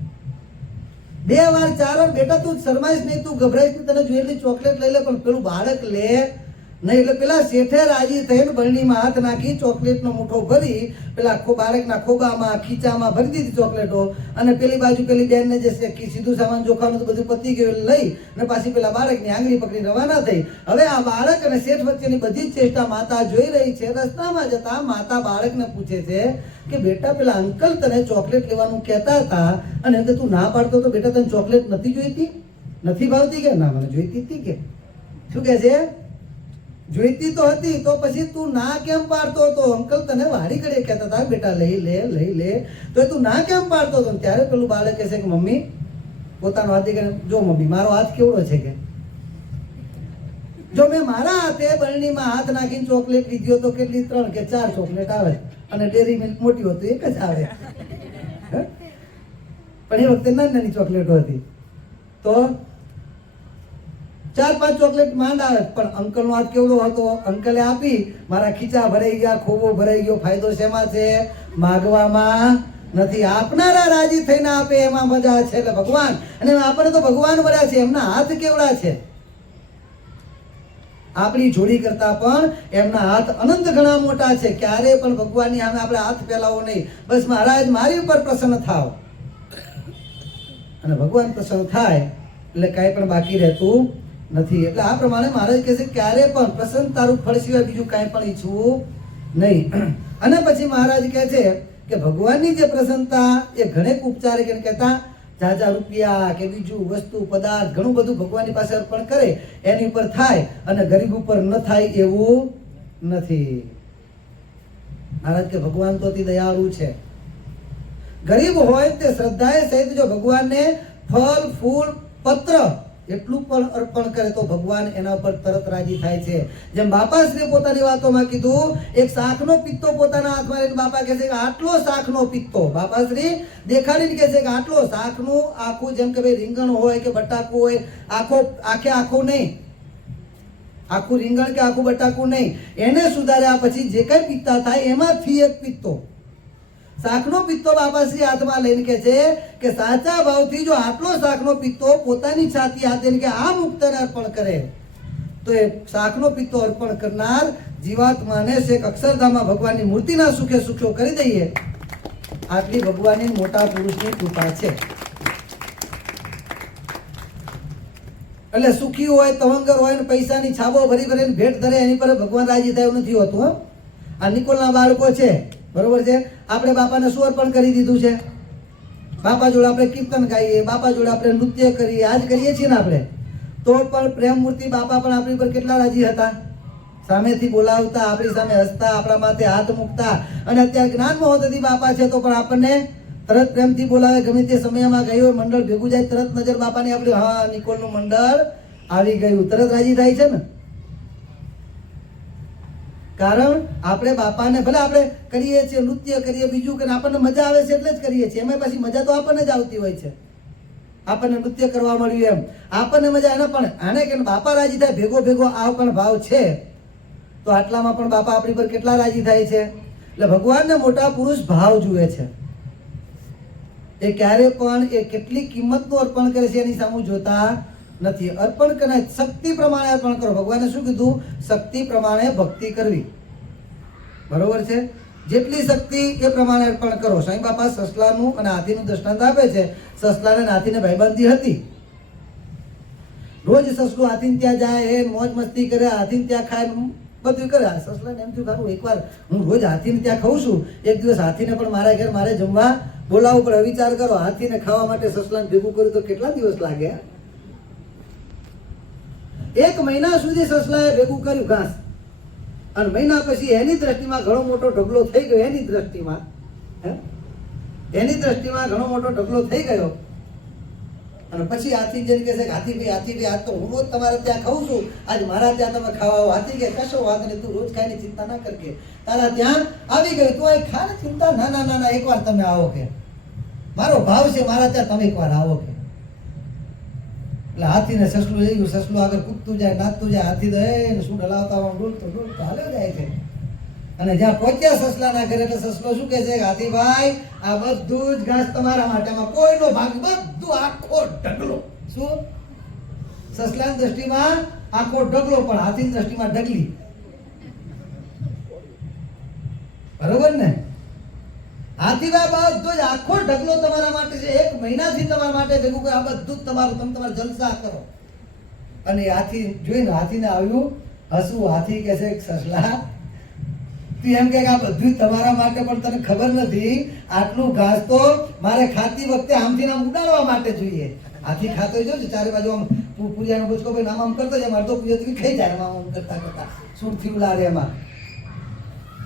2 વાર 4 વાર બેટા તું શરમાઈશ નહીં, તું ગભરાઈશ નહીં, તને જોઈએ એટલી ચોકલેટ લઈ લે. પણ પેલું બાળક લે નહીં. એટલે પેલા શેઠે રાજી થઈને બરણીમાં હાથ નાખી ચોકલેટનો મુઠ્ઠો ભરી પેલા બાળકના ખોબામાં ખીચામાં ભરી દીધી ચોકલેટો, અને પેલી બાજુ પેલી બેનને જે સીધું સામાન જોખાનું તો બધું પતી ગયું લઈ અને પાછી પેલા બાળકની આંગળી પકડી રવાના થઈ. હવે આ બાળક અને શેઠ વચ્ચેની બધી જ ચેષ્ટા માતા જોઈ રહી છે. રસ્તામાં જતા માતા બાળકને પૂછે છે કે બેટા પેલા અંકલ તને ચોકલેટ લેવાનું કહેતા હતા અને તું ના પાડતો તો બેટા તને ચોકલેટ નથી જોઈતી, નથી ભાવતી? કે ના મને જોઈતી હતી. કે શું કહે છે? જોઈતી તો હતી, તો પછી તું ના કેમ પાડતો હતો? અંકલ તને વાડી ઘડીએ કહેતા હતા બેટા લઈ લે લઈ લે, તો તું ના કેમ પાડતો હતો? ત્યારે પેલું બાળક કહે છે કે મમ્મી, પોતાનો હાથ કે જો મમ્મી મારો હાથ કેવડો છે, કે જો મેં મારા હાથે બરણીમાં હાથ નાખીને ચોકલેટ લીધી તો કેટલી 3 કે 4 ચોકલેટ આવે, અને ડેરી મિલ્ક મોટી હોતી એક જ આવે. પણ એ વખતે નાની નાની ચોકલેટો હતી, તો 4-5 ચોકલેટ માંડ આવે. પણ અંકલનો હાથ કેવડો હતો? અંકલે આપી, મારા ખીચા ભરાઈ ગયા, ખોબો ભરાઈ ગયો. ફાયદો શેમાં છે? માગવામાં નથી, આપનારા રાજી થઈને આપે એમાં મજા છે. એટલે ભગવાન, અને આપણે તો ભગવાન મળ્યા છે, એમના હાથ કેવડા છે? આપણી જોડી કરતા પણ એમના હાથ અનંત ઘણા મોટા છે. ક્યારે પણ ભગવાનની સામે આપણે હાથ ફેલાવો નહીં. બસ મહારાજ મારી ઉપર પ્રસન્ન થાવ, અને ભગવાન પ્રસન્ન થાય એટલે કાંઈ પણ બાકી રહેતું નથી. એટલે આ પ્રમાણે મહારાજ કહે છે ક્યારે પણ પ્રસન્નતારૂપ ફળ સિવાય બીજું કાંઈ પણ ઈચ્છવું નહીં. અને પછી મહારાજ કહે છે કે ભગવાનની જે પ્રસન્નતા એ ઘણેક ઉપચારે કે કહેતા જાજા રૂપિયા કે બીજું વસ્તુ પદાર્થ ઘણું બધું ભગવાનની પાસે અર્પણ કરે એની ઉપર થાય, અને ગરીબ ઉપર ન થાય એવું નથી. મહારાજ કે ભગવાન તો અતિ દયાળુ છે. ગરીબ હોય તે શ્રદ્ધાએ સહિત જો ભગવાનને ફળ ફૂલ પત્ર એટલું પણ અર્પણ કરે તો ભગવાન એના ઉપર તરત રાજી થાય છે. જેમ બાપાશ્રીએ પોતાની વાતોમાં કીધું, એક શાકનો પિત્તો પોતાના હાથમાં લઈને બાપા કહે છે કે આટલો શાકનો પિત્તો, બાપાશ્રી દેખાડીને કહે છે કે આટલો શાકનું આખું, જેમ કે ભાઈ રીંગણ હોય કે બટાકું હોય, આખું નહીં, આખું રીંગણ કે આખું બટાકું નહીં, એને સુધાર્યા પછી જે કઈ પિત્તા થાય એમાંથી એક પિત્તો, શાકનો પિત્તો બાપાશ્રી હાથમાં લઈને કહે છે કે સાચા ભાવથી જો આટલો શાકનો પિત્તો પોતાની છાતી હાથે કે આ મુક્તને અર્પણ કરે તો એ શાકનો પિત્તો અર્પણ કરનાર જીવાત્માને છેક અક્ષરધામમાં ભગવાનની મૂર્તિના સુખે સુખો કરી દઈએ. આટલી ભગવાનની મોટા પુરુષની કૃપા છે. એટલે સુખી હોય, તવંગર હોય ને પૈસાની છાબો ભરી ભરીને ભેટ ધરે એની પર ભગવાન રાજી થાય એવું નથી હોતું. આ નિકોલના બાળકો છે, બરોબર છે, આપણે બાપાને શું અર્પણ કરી દીધું છે? બાપા જોડે આપણે કીર્તન ગાઈએ, બાપા જોડે આપણે નૃત્ય કરીએ, આજ કરીએ છીએ ને આપણે, તો પણ પ્રેમ મૂર્તિ બાપા પણ આપણી પર કેટલા રાજી હતા? સામેથી બોલાવતા, આપણી સામે હસતા, આપણા માથે હાથ મૂકતા. અને અત્યારે જ્ઞાન મહોદયથી બાપા છે તો પણ આપણને તરત પ્રેમથી બોલાવે. ગમે તે સમયમાં ગયું હોય, મંડળ ભેગું જાય, તરત નજર બાપાની આપણી, હા નિકોલનું મંડળ આવી ગયું, તરત રાજી થાય છે ને. કારણ આપણે બાપાને ભલે આપણે કરીએ છીએ, નૃત્ય કરીએ, બીજું કે આપણને મજા આવે છે એટલે જ કરીએ છીએ. એમાં પછી મજા તો આપણને જ આવતી હોય છે. આપણને નૃત્ય કરવા મળ્યું એમ આપણને મજા, એને પણ આને કે બાપા રાજી થાય ભેગો ભેગો આ પણ ભાવ છે, તો આટલામાં પણ બાપા આપણી પર કેટલા રાજી થાય છે. એટલે ભગવાનને મોટા પુરુષ ભાવ જુએ છે. એ ક્યારે પણ એ કેટલી કિંમતનું અર્પણ કરે છે એની સામું જોતા નથી. અર્પણ કરે, શક્તિ પ્રમાણે અર્પણ કરો. ભગવાને શું કીધું? શક્તિ પ્રમાણે ભક્તિ કરવી, બરોબર છે. જેટલી શક્તિ એ પ્રમાણે અર્પણ કરો. સાંઈ બાપા સસલાનું અને હાથીનું દ્રષ્ટાંત આપે છે. સસલાને અને હાથીને ભાઈબંધી હતી. રોજ સસલું હાથીને ત્યાં જાય, મોજ મસ્તી કરે, હાથીને ત્યાં ખાય, બધું કરે. સસલાને એમ થયું ખરું એકવાર હું રોજ હાથીને ત્યાં ખાઉં છું, એક દિવસ હાથીને પણ મારા ઘેર મારે જમવા બોલાવવું પડે. વિચાર કરો, હાથીને ખાવા માટે સસલાને ભેગું કર્યું તો કેટલા દિવસ લાગે? 1 મહિના સુધી સસલાએ ભેગું કર્યું ઘાસ, અને મહિના પછી એની દ્રષ્ટિમાં ઘણો મોટો ઢગલો થઈ ગયો. એની દ્રષ્ટિમાં ઘણો મોટો ઢગલો થઈ ગયો. અને પછી હાથી જઈને કહે છે કે હાથી ભાઈ આજ તો હું રોજ તમારે ત્યાં ખાઉં છું, આજ મારા ત્યાં તમે ખાવા આવો. હાથી કે કશો વાત નહીં, તું રોજ ખાઈને ચિંતા ના કરકે, તારા ત્યાં આવી ગયું, તું અહીં ખા ને ચિંતા. ના ના ના ના, એકવાર તમે આવો, કે મારો ભાવ છે, મારા ત્યાં તમે એકવાર આવો. કે એટલે હાથીને સસલું જઈ, સસલું આગળ કૂદતું જાય, નાચતું જાય, હાથી તો શું ડલાવતા ડૂલતો હાલ્યો જાય છે. અને જ્યાં પહોંચ્યા સસલાના ઘરે, એટલે સસલો શું કહે છે કે હાથીભાઈ આ બધું જ ઘાસ તમારા માટે, કોઈનો ભાગ, બધું આખો ઢગલો. શું? સસલાની દ્રષ્ટિમાં આખો ઢગલો, પણ હાથીની દ્રષ્ટિમાં ઢગલી. બરોબર ને? હાથીભાઈ બધો જ આખો ઢગલો તમારા માટે છે. 1 મહિનાથી તમારા માટે ભેગું કરે. આ બધું જ તમારું, તમે તમારા જલસા કરો. અને હાથી જોઈને હાથીને આવ્યું હસવું. હાથી કહે છે, સસલા તું એમ કે આ બધું જ તમારા માટે, પણ તને ખબર નથી આટલું ઘાસ તો મારે ખાતી વખતે આમથી આમ ઉડાડવા માટે જોઈએ. હાથી ખાતો જો ચારે બાજુ આમ પૂરિયાનો બચકો ભાઈ આમ આમ કરતો જાય, અડધો પૂરિયો ખાઈ જાય આમ આમ કરતા કરતા સૂરથી ઉલારે એમાં.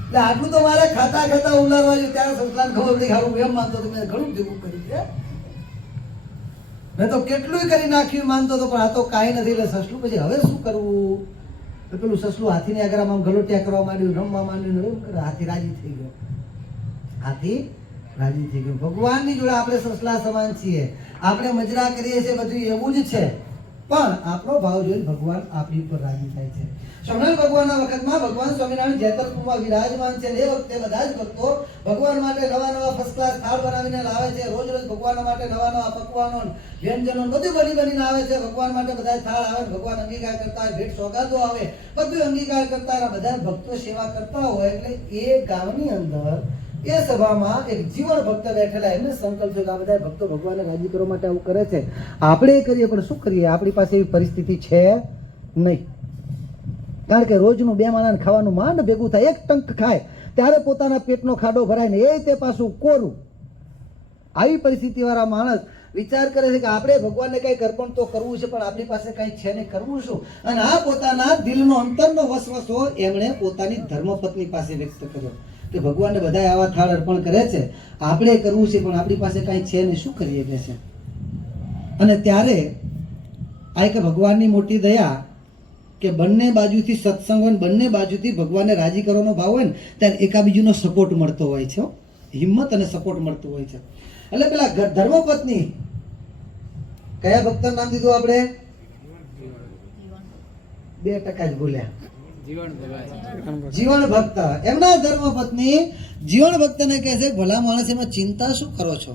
એટલે આટલું તો મારે ખાતા ખાતા ઉલારવા જોઈએ. ત્યારે સસલાને ખબર પડી હારું એમ માનતો તો મેં ઘણું ભેગું કર્યું છે. મેં તો કેટલું કરી નાખ્યું માનતો હતો, પણ આ તો કાંઈ નથી. એટલે સસલું પછી હવે શું કરવું? તો પેલું સસલું હાથીને આગળ આમ ગલોટિયા કરવા માંડ્યું, રમવા માંડ્યું. હાથી રાજી થઈ ગયો. હાથી રાજી થઈ ગયો. ભગવાનની જોડે આપણે સસલા સમાન છીએ. આપણે મજરા કરીએ છીએ, બધું એવું જ છે, પણ આપણો ભાવ જોઈને ભગવાન આપણી ઉપર રાજી થાય છે. સ્વામિનારાયણ ભગવાનના વખતમાં ભગવાન સ્વામિનારાયણ જેતલપુરમાં વિરાજમાન છે. એ વખતે બધા જ ભક્તો ભગવાન માટે નવા નવા ફર્સ્ટ ક્લાસ થાળ બનાવીને લાવે છે. રોજ રોજ ભગવાન માટે નવા નવા પકવાનો, વ્યંજનો બધું બનીને આવે છે. ભગવાન માટે બધા થાળ આવે, ભગવાન અંગીકાર કરતા હોય, ભેટ સોગાદો આવે, બધું અંગીકાર કરતા હોય. બધા ભક્તો સેવા કરતા હોય. એટલે એ ગામની અંદર એ સભામાં એક જીવન ભક્ત બેઠેલા, એમને સંકલ્પ છે કે આ બધા ભક્તો ભગવાનને રાજી કરવા માટે આવું કરે છે, આપણે કરીએ, પણ શું કરીએ? આપણી પાસે એવી પરિસ્થિતિ છે નહીં. કારણ કે રોજનું 2 માણાને ખાવાનું માંડ ભેગું થાય. 1 ટંક ખાય ત્યારે પોતાના પેટનો ખાડો ભરાય ને એ તે પાછું કોરું. આવી પરિસ્થિતિ વાળા માણસ વિચાર કરે છે કે આપણે ભગવાનને કંઈક અર્પણ તો કરવું છે, પણ આપણી પાસે કંઈ છે નહીં, કરવું શું? અને આ પોતાના દિલનો અંતરનો વસવસો એમણે પોતાની ધર્મપત્ની પાસે વ્યક્ત કર્યો કે ભગવાનને બધા આવા થાળ અર્પણ કરે છે, આપણે કરવું છે, પણ આપણી પાસે કંઈ છે નહીં, શું કરીએ કે છે? અને ત્યારે આ કે ભગવાનની મોટી દયા કે બંને બાજુથી સત્સંગ હોય, બંને બાજુથી ભગવાનને રાજી કરવાનો ભાવ હોય ને, ત્યારે એકાબીજુનો સપોર્ટ મળતો હોય છે. હિંમત અને સપોર્ટ મળતો હોય છે. એટલે પેલા ધર્મપત્ની કયા ભક્તનું નામ દીધું આપણે? 2% જ બોલ્યા. જીવન ભક્ત. એમના ધર્મપત્ની જીવન ભક્તને કહે છે, ભલા માણસ એમાં ચિંતા શું કરો છો?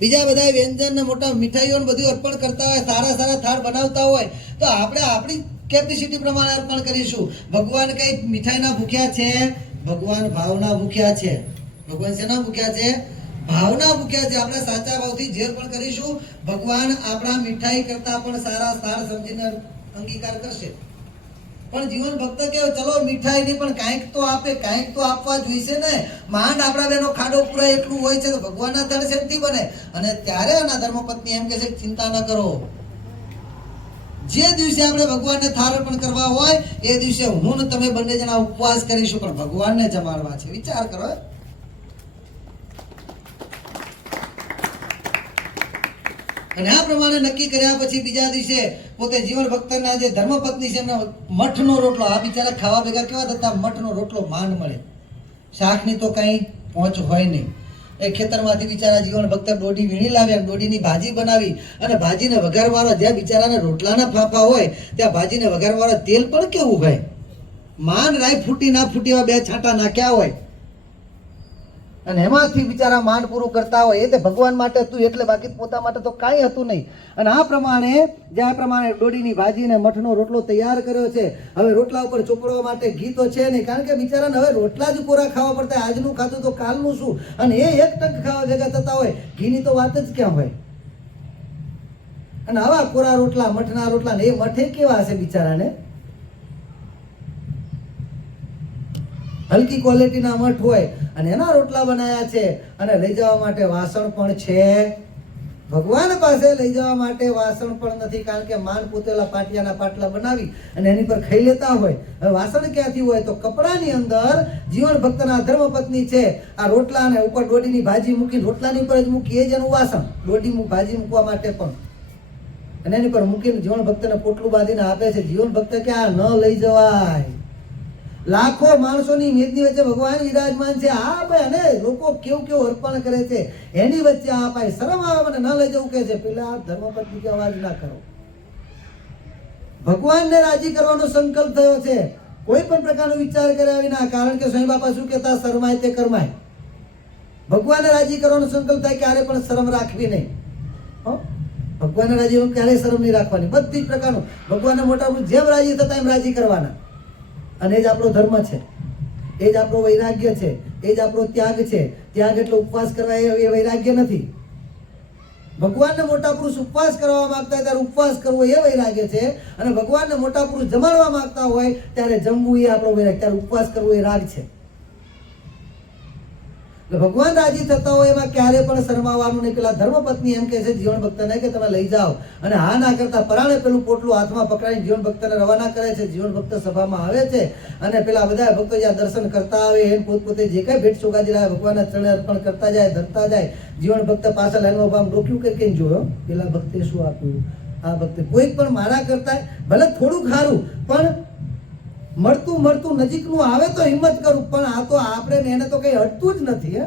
બીજા બધા વ્યંજન ને મોટા મીઠાઈઓ બધું અર્પણ કરતા હોય, સારા સારા થાળ બનાવતા હોય, તો આપણે આપણી કેપેસિટી પ્રમાણે અર્પણ કરીશું. ભગવાન કઈ મીઠાઈના ભૂખ્યા છે? ભગવાન ભાવના ભૂખ્યા છે. ભગવાન શેના ભૂખ્યા છે? ભાવના ભૂખ્યા છે. આપણે સાચા ભાવથી જે પણ કરીશું, ભગવાન આપણા મીઠાઈ કરતા પણ સારા સાર સમજીને અંગીકાર કરશે. પણ જીવન ભક્ત કેવો, ચલો મીઠાઈ નહીં પણ કાંઈક તો આપે, કાંઈક તો આપવા જોઈશે ને. માંડ આપણા બેનો ખાડો પૂરા એટલું હોય છે તો ભગવાનના દર્શનથી બને. અને ત્યારે એના ધર્મપત્ની એમ કહે છે, ચિંતા ન કરો. જે દિવસે આપણે ભગવાનને થાળ અર્પણ કરવા હોય એ દિવસે હું ને તમે બંને જણા ઉપવાસ કરીશું, પણ ભગવાનને જમાડવા છે. વિચાર કરો. અને આ પ્રમાણે નક્કી કર્યા પછી બીજા દિવસે પોતે જીવન ભક્તના જે ધર્મપત્ની છે એમને મઠનો રોટલો, આ બિચારા ખાવા ભેગા કેવા થતા, મઠનો રોટલો માંડ મળે, શાકની તો કઈ પહોંચ હોય નહીં. એ ખેતરમાંથી બિચારા જીવન ભક્ત દોઢી વીણી લાવ્યા, દોઢીની ભાજી બનાવી અને ભાજીને વઘારવાળો, જ્યાં બિચારાને રોટલાના ફાફા હોય ત્યાં ભાજીને વઘારવાળો તેલ પણ કેવું હોય, માંડ રાઈ ફૂટી ના ફૂટી એવા 2 છાંટા નાખ્યા હોય અને એમાંથી બિચારા માંડ પૂરું કરતા હોય. એ તે ભગવાન માટે હતું એટલે, બાકી પોતા માટે તો કાંઈ હતું નહીં. અને આ પ્રમાણે જ્યાં પ્રમાણે દોડીની ભાજીને મઠનો રોટલો તૈયાર કર્યો છે. હવે રોટલા ઉપર ચોપડવા માટે ઘી તો છે નહીં, કારણ કે બિચારાને હવે રોટલા જ કોરા ખાવા પડતા. આજનું ખાતું તો કાલનું શું? અને એ 1 ટંક ખાવા ભેગા થતા હોય, ઘીની તો વાત જ ક્યાં હોય? અને આવા કોરા રોટલા, મઠના રોટલા, ને એ મઠે કેવા હશે બિચારાને? હલકી ક્વોલિટીના મઠ હોય અને એના રોટલા બનાવ્યા છે. અને લઈ જવા માટે વાસણ પણ છે. ભગવાન પાસે લઈ જવા માટે વાસણ પણ નથી, કારણ કે માન પૂતેલા પાટિયાના પાટલા બનાવી અને એની પર ખાઈ લેતા હોય. હવે વાસણ ક્યાંથી હોય? તો કપડાની અંદર જીવન ભક્તના ધર્મપત્ની છે. આ રોટલા અને ઉપર દોડીની ભાજી મૂકી, રોટલાની ઉપર જ મૂકી, એ જ એનું વાસણ. દોડી ભાજી મૂકવા માટે પણ, અને એની પર મૂકીને જીવન ભક્તને પોટલું બાંધીને આપે છે. જીવન ભક્ત કે આ ન લઈ જવાય. લાખો માણસોની મેદની વચ્ચે ભગવાન વિરાજમાન છે. આ ભાઈ અને લોકો કેવું કેવું અર્પણ કરે છે, એની વચ્ચે આ ભાઈ શરમ આવે મને ન લઈ જવું કે છે. પેલા ધર્મપત્ની કે અવાજ ના કરો. ભગવાનને રાજી કરવાનો સંકલ્પ થયો છે. કોઈ પણ પ્રકારનો વિચાર કર્યા વિના, કારણ કે સ્વામી બાપા શું કહેતા? શરમાય તે કરમાય. ભગવાનને રાજી કરવાનો સંકલ્પ થાય, ક્યારે પણ શરમ રાખવી નહીં. ભગવાનને રાજી ક્યારેય શરમ નહીં રાખવાની, બધી જ પ્રકારનું ભગવાનને મોટા જેમ રાજી થતા એમ રાજી કરવાના. અને એ જ આપણો ધર્મ છે, એ જ આપણો વૈરાગ્ય છે, એ જ આપણો ત્યાગ છે. ત્યાગ એટલે ઉપવાસ કરવા એ વૈરાગ્ય નથી. ભગવાનને મોટા પુરુષ ઉપવાસ કરવા માંગતા હોય ત્યારે ઉપવાસ કરવો એ વૈરાગ્ય છે, અને ભગવાનને મોટા પુરુષ જમાડવા માંગતા હોય ત્યારે જમવું એ આપણો વૈરાગ્ય, ત્યારે ઉપવાસ કરવો એ રાગ છે. એટલે ભગવાન રાજી થતા હોય એમાં ક્યારે પણ શરમાવાનું નહીં. પેલા ધર્મપત્ની એમ કહે છે જીવન ભક્તને કે તમે લઈ જાઓ, અને હા ના કરતા પરાણે પેલું પોટલું હાથમાં પકડાઈને જીવન ભક્તને રવાના કરે છે. જીવન ભક્ત સભામાં આવે છે, અને પેલા બધા ભક્તો જ્યાં દર્શન કરતા આવે એ પોતપોતે જે કઈ ભેટ ચોગાદી લાવે ભગવાનના ચરણે અર્પણ કરતા જાય, ધરતા જાય. જીવન ભક્ત પાછળ લાઈનમાં ભામ ડોક્યું કરીને જોયો પેલા ભક્તે શું આપ્યું. આ ભક્તે કોઈ પણ મારા કરતા ભલે થોડું ખારું પણ મળતું નજીકનું આવે તો હિંમત કરું, પણ આ તો આપણે એને તો કઈ હટતું જ નથી.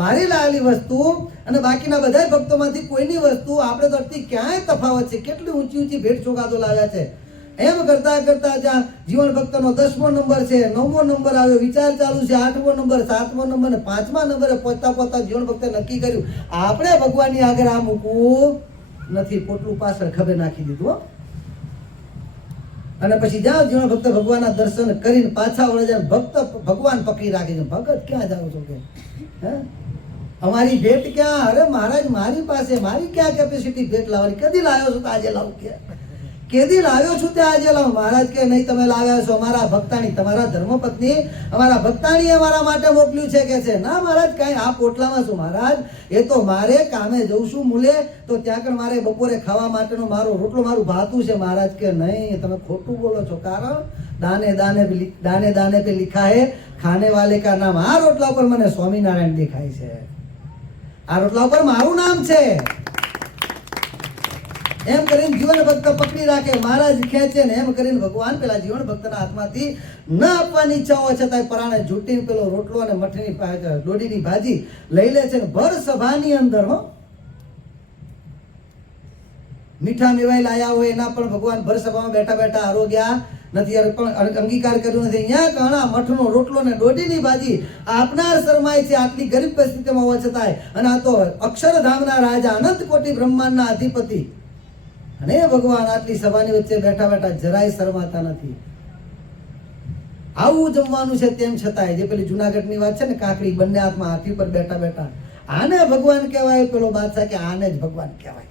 મારી લાવેલી વસ્તુ અને બાકીના બધા ભક્તોમાંથી કોઈની વસ્તુ આપણે તો અટતી ક્યાંય તફાવત છે. કેટલી ઊંચી ઊંચી ભેટ ચોગાદો લાવ્યા છે. એમ કરતા કરતા જ્યાં જીવન ભક્તનો 10મો નંબર છે, 9મો નંબર આવ્યો, વિચાર ચાલુ છે, 8મો નંબર, 7મો નંબર ને 5મા નંબરે પહોંચતા જીવન ભક્તે નક્કી કર્યું આપણે ભગવાનની આગળ આ મૂકવું નથી. પોટલું પાછળ ખભે નાખી દીધું. અને પછી જાઓ જીવન ભક્ત ભગવાનના દર્શન કરીને પાછા વળે જાય. ભક્ત ભગવાન પકડી રાખે છે, ભગત ક્યાં જાઓ છો કે અમારી ભેટ ક્યાં? અરે મહારાજ મારી પાસે મારી ક્યાં કેપેસિટી ભેટ લાવવાની? કદી લાવ્યો છું તો આજે લાવું કે કેદી લાવ્યો છું તે આજે લાવું. મહારાજ કે નહીં તમે લાવ્યા છો અમારા ભક્તાણી, તમારા ધર્મપત્ની અમારા ભક્તાણીએ અમારા માટે મોકલ્યું છે કે છે. ના મહારાજ કાંઈ આ પોટલામાં શું મહારાજ, એ તો મારે કામે જઉં છું મૂલે તો ત્યાં આગળ મારે બપોરે ખાવા માટેનો મારો રોટલો મારું ભાતું છે. મહારાજ કે નહીં તમે ખોટું બોલો છો, કારણ દાને દાને पे लिखा है खाने वाले का नाम. આ રોટલા ઉપર મને સ્વામિનારાયણ દેખાય છે, આ રોટલા ઉપર મારું નામ છે. એમ કરીને જીવન ભક્ત પકડી રાખે, મહારાજ ખેંચે ને એમ કરીને ભગવાન પેલા જીવન ભક્તના હાથમાંથી ન આપવાની ઈચ્છા હોવા છતાં પરાણે ઝૂંટીને પેલો રોટલો અને મઠની ડોડીની ભાજી લઈ લે છે. ભર સભાની અંદર મીઠા મેવાઈ લાયા હોય એના પણ ભગવાન ભર સભામાં બેઠા બેઠા આરોગ્યા નથી, પણ અંગીકાર કર્યો નથી. અહીંયા કાણા મઠનો રોટલો ને ડોડીની ભાજી આપનાર શરમાય છે આટલી ગરીબ પરિસ્થિતિમાં હોવા છતાંય. અને આ તો અક્ષરધામના રાજા, અનંત કોટી બ્રહ્માંડના અધિપતિ, અને ભગવાન આટલી સભાની વચ્ચે બેઠા બેઠા જરાય શરમાતા નથી. આવું જમવાનું છે તેમ છતાંય, જે પેલી જુનાગઢની વાત છે ને કાકડી બંને હાથમાં હાથી પર બેઠા બેઠા, આને ભગવાન કહેવાય. પેલો બાદશાહ કે આને જ ભગવાન કહેવાય.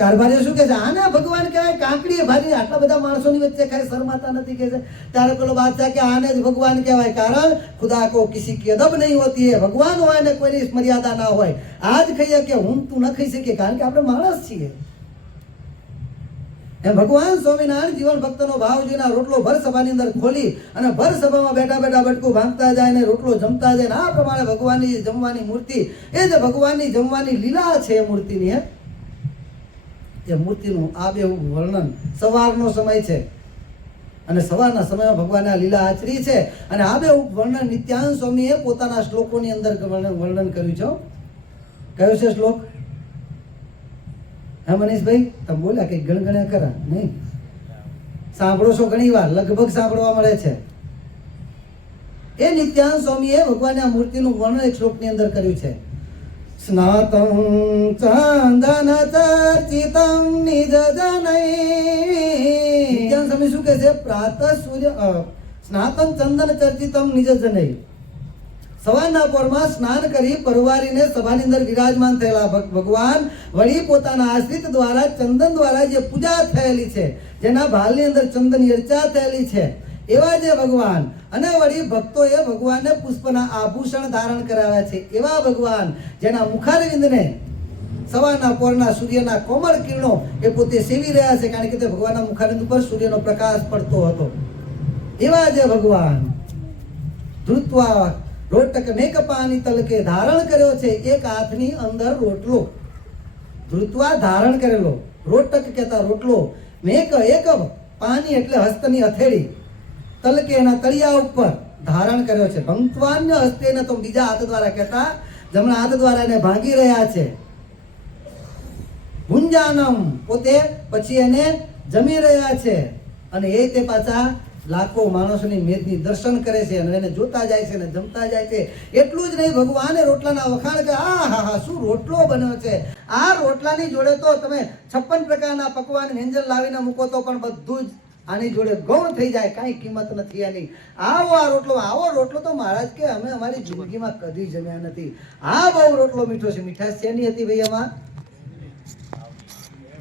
કારભારીઓ શું કે છે? આને ભગવાન કહેવાય. કાંકડી ભારી આટલા બધા માણસોની વચ્ચે કઈ શરમાતા નથી કે છે. ત્યારે પેલો બાદશાહ કે આને જ ભગવાન કહેવાય, કારણ ખુદા કો કિસી की अदब नहीं होती है. ભગવાન હોય ને કોઈની મર્યાદા ના હોય. આજ કહીએ કે હું તું ન ખાઈ શકીએ, કારણ કે આપણે માણસ છીએ. એમ ભગવાન સ્વામિનારાયણ જીવન ભક્તનો ભાવ જોઈને રોટલો ભર સભાની અંદર ખોલી અને ભર સભામાં બેઠા બેઠા બટકું ભાંગતા જાય ને રોટલો જમતા જાય ને આ પ્રમાણે ભગવાનની જમવાની મૂર્તિ, એ જે ભગવાનની જમવાની લીલા છે એ મૂર્તિની, એ મૂર્તિનું આ બે વર્ણન સવારનો સમય છે અને સવારના સમયમાં ભગવાન આ લીલા આચરી છે. અને આ બે વર્ણન નિત્યાનંદ સ્વામીએ પોતાના શ્લોકોની અંદર વર્ણન કર્યું છે. કયો છે શ્લોક? હા મનીષભાઈ તમે બોલ્યા કે ગણગણ્યા કરા નહીં? સાંભળો છો ઘણી વાર, લગભગ સાંભળવા મળે છે. એ નિત્યાનંદ સ્વામીએ ભગવાનની આ મૂર્તિનું વર્ણન એક શ્લોકની અંદર કર્યું છે. સ્નાતં ચંદન ચર્ચિતં નિજ જનૈ. નિત્યાનંદ સ્વામી શું કહે છે? પ્રાતઃ સૂર્ય સ્નાતં ચંદન ચર્ચિતં નિજ જનૈ. સવારના પોરમાં સ્નાન કરી પરવારીને સભાની અંદર વિરાજમાન થયેલા ભગવાન વળી પોતાના આશ્રિત દ્વારા ચંદન દ્વારા જે પૂજા થયેલી છે, જેના ભાલની અંદર ચંદનની અર્ચા થયેલી છે, એવા જે ભગવાન, અને વળી ભક્તોએ ભગવાનને પુષ્પના આભૂષણ ધારણ કરાવ્યા છે, એવા ભગવાન જેના મુખારવિંદને સવારના પોરના સૂર્યના કોમળ કિરણો એ પોતે સેવી રહ્યા છે, કારણ કે તે ભગવાનના મુખારવિંદ ઉપર સૂર્યનો પ્રકાશ પડતો હતો. એવા જે ભગવાન ધૃત્વા રોટક મેકપાની તલકે ધારણ કર્યો છે એક હાથની અંદર રોટલો. ધૃત્વા ધારણ કરેલો, રોટક કહેતા રોટલો, મેક એક પાની એટલે હસ્તની હથેળી, તલકે એના તળિયા ઉપર ધારણ કર્યો છે. ભંક્વાન્ય હસ્તેને તો બીજા હાથ દ્વારા કહેતા જમણા હાથ દ્વારા એને ભાંગી રહ્યા છે. ભુંજાનમ પોતે પછી એને જમી રહ્યા છે, અને એ તે પાછા લાખો માણસોની મેદની દર્શન કરે છે અને એને જોતા જાય છે અને જમતા જાય છે. એટલું જ નહીં, ભગવાને રોટલાના વખાણ કે આ હા હા શું રોટલો બન્યો છે. આ રોટલાની જોડે તો તમે 56 પ્રકારના પકવાન વ્યંજન લાવીને મૂકો તો પણ બધું જ આની જોડે ગૌણ થઈ જાય, કાંઈ કિંમત નથી આની. આવો રોટલો તો મહારાજ કે અમે અમારી જિંદગીમાં કદી જમ્યા નથી. આ બહુ રોટલો મીઠો છે. મીઠાશ શેની હતી ભાઈ એમાં?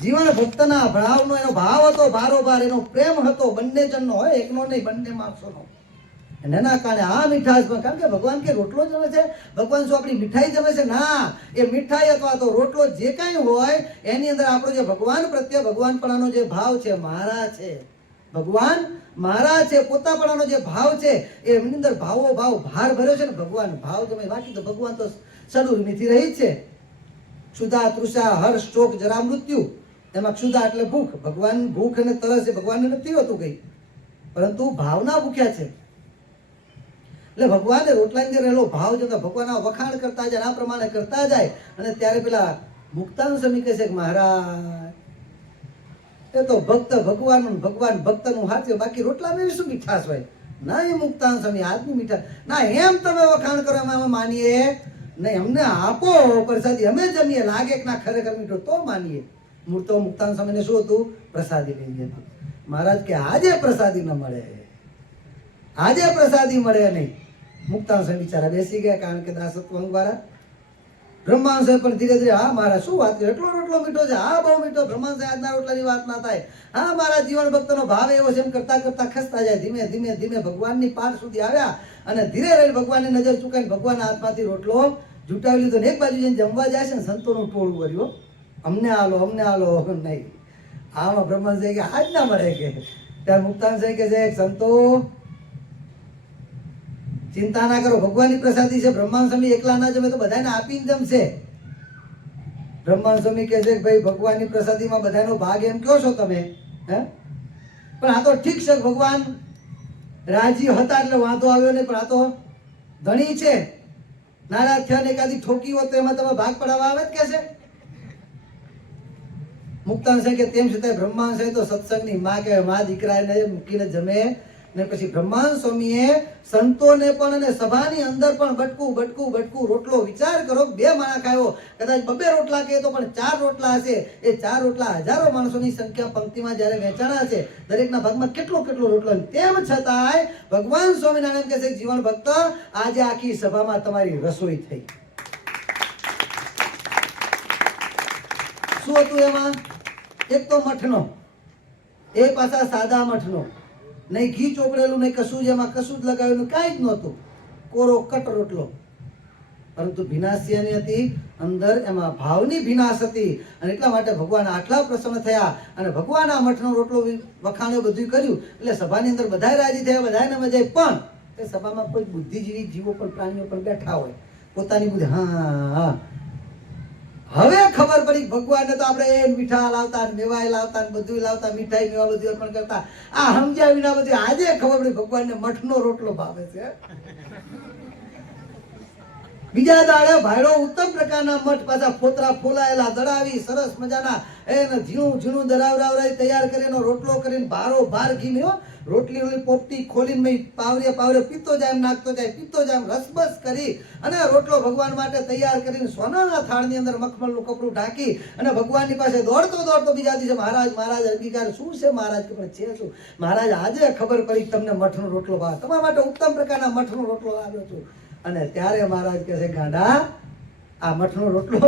જીવન ભક્તના ભાવનો એનો ભાવ હતો, બારોબાર એનો પ્રેમ હતો, બંને જણનો હોય, એકનો નહીં, બંને માણસોનો. એના કારણે આ મીઠાશ, કારણ કે ભગવાન કે રોટલો જમે છે, ભગવાન શું આપણી મીઠાઈ જમે છે? ના, એ મીઠાઈ અથવા તો રોટલો જે કાંઈ હોય એની અંદર આપણો જે ભગવાન પ્રત્યે ભગવાનપણાનો જે ભાવ છે, મારા છે, ભગવાન મારા છે, પોતાપણાનો જે ભાવ છે એમની અંદર ભાવ ભાર ભર્યો છે ને ભગવાન ભાવ જમે. બાકી તો ભગવાન તો સડુરમીથી રહી જ છે. ક્ષુધા, તૃષા, હર્ષ, શોક, જરા, મૃત્યુ. એમાં ક્ષુધા એટલે ભૂખ. ભગવાન ભૂખ અને તરસ એ ભગવાનને નથી હોતું કઈ, પરંતુ ભાવના ભૂખ્યા છે. એટલે ભગવાને રોટલાની અંદર રહેલો ભાવ જતા ભગવાનના વખાણ કરતા જાય, આ પ્રમાણે કરતા જાય. અને ત્યારે પેલા મુક્તાન સ્વામી કહે છે કે મહારાજ એ તો ભક્ત ભગવાન, ભગવાન ભક્તનું હાથે, બાકી રોટલામાં એવી શું મીઠાશ હોય? ના, એ મુક્તાન સ્વામી આજની મીઠાશ ના, એમ તમે વખાણ કરો એમાં અમે માનીએ નહીં. અમને આપો પ્રસાદી, અમે જમીએ, લાગે કે ના ખરેખર મીઠો તો માનીએ. મૂર્તો મુક્તાન સ્વામીને શું હતું? પ્રસાદી લઈ હતી. મહારાજ કે આજે પ્રસાદી ન મળે, આજે પ્રસાદી મળે નહીં. મુક્તાન સ્વામી બિચારા બેસી ગયા, કારણ કે દાસત્વ અંગવાળા. બ્રહ્માંડ સાહેબ પણ ધીરે ધીરે, હા મારા શું વાત કરે, એટલો રોટલો મીઠો છે, હા બહુ મીઠો. બ્રહ્માંડ સાહેબ આજના રોટલાની વાત ના થાય. હા, મારા જીવન ભક્તનો ભાવ એવો છે, એમ કરતા કરતા ખસતા જાય. ધીમે ધીમે ધીમે ભગવાનની પાર સુધી આવ્યા અને ધીરે રહીને ભગવાનની નજર ચૂકાઈને ભગવાનના હાથમાંથી રોટલો જુટાવી લીધો. ને એક બાજુ જઈને જમવા જાય છે ને સંતોનું ટોળું વર્યું, અમને આલો નહીં. આમાં બ્રહ્માંડ સાહેબ કે આજ ના મળે કે. ત્યારે મુક્તાન સાહેબ કે છે સંતો ચિંતા ના કરો, ભગવાનની પ્રસાદી છે. બ્રહ્માંડ સ્વામી એકલા ના જમે તો બધાને આપીને જમશે. બ્રહ્માંડ સ્વામી કહે છે કે ભાઈ ભગવાનની પ્રસાદીમાં બધાનો ભાગ એમ કહો છો તમે, હે? પણ આ તો ઠીક છે, ભગવાન રાજી હતા એટલે વાંધો આવ્યો નહીં, પણ આ તો ધણી છે, નારાજ થયા ને એકાદી ઠોકી હોત તો એમાં તમે ભાગ પડાવવા આવે જ કે છે. મુક્તાન સાહેબ કે તેમ છતાં બ્રહ્માંડ સાહેબ તો સત્સંગની માં કે માં દીકરાને મૂકીને જમે. ને પછી બ્રહ્માંડ સ્વામીએ સંતોને પણ અને સભાની અંદર પણ બટકું રોટલો, વિચાર કરો, 2 માણા ખાયો, કદાચ 2 રોટલા કહે તો પણ 4 રોટલા હશે. એ 4 રોટલા હજારો માણસોની સંખ્યા પંક્તિમાં જ્યારે વેચાણા છે, દરેકના ભાગમાં કેટલો રોટલો. તેમ છતાંય ભગવાન સ્વામિનારાયણ કહે છે જીવન ભક્ત આજે આખી સભામાં તમારી રસોઈ થઈ. શું હતું એમાં? એક તો મઠનો, એ પાછા સાદા મઠનો, નહીં ઘી ચોપડેલું, નહીં કશું જ, એમાં કશું જ લગાવેલું કાંઈ જ નહોતું, કોરો કટ રોટલો. પરંતુ ભીનાશ શેની હતી? અંદર એમાં ભાવની ભીનાશ હતી. અને એટલા માટે ભગવાન આટલા પ્રસન્ન થયા અને ભગવાન આ મઠનો રોટલો વખાણ્યો, બધું કર્યું. એટલે સભાની અંદર બધાય રાજી થયા, બધાને મજા આવી. પણ એ સભામાં કોઈ બુદ્ધિજીવી જીવો પણ, પ્રાણીઓ પણ બેઠા હોય, પોતાની બુદ્ધિ, હા હવે ખબર પડી ભગવાનને તો આપણે એ મીઠા લાવતા, મેવાય લાવતા, બધું લાવતા, મીઠાઈ મેવા બધું અર્પણ કરતા. આ સમજ્યા વિના બધું આજે ખબર પડી ભગવાનને મઠનો રોટલો ભાવે છે. બીજા દાડે ભાઈડો ઉત્તમ પ્રકારના મઠ, પાછા ફોતરા ફોલાયેલા, દડાવી સરસ મજાના એને ઝીણું દરાવરાવરાઈ તૈયાર કરીને રોટલો કરીને ભારો ભાર ઘી મેવો રોટલી પોપટી ખોલીને પાવરે પીતો જાય, નાખતો જાય, પીતો જાય, રસબસ કરી અને રોટલો ભગવાન માટે તૈયાર કરીને સોનાના થાળની અંદર મખમલનું કપડું ઢાંકી અને ભગવાનની પાસે દોડતો બીજા દિવસે મહારાજ અંગીકાર શું છે મહારાજ? કે છે શું મહારાજ? આજે ખબર પડી તમને મઠનો રોટલો ભાવે, તમારા માટે ઉત્તમ પ્રકારના મઠનો રોટલો લાવ્યો છું. અને ત્યારે મહારાજ કહે છે ગાંડા, આ મઠનો રોટલો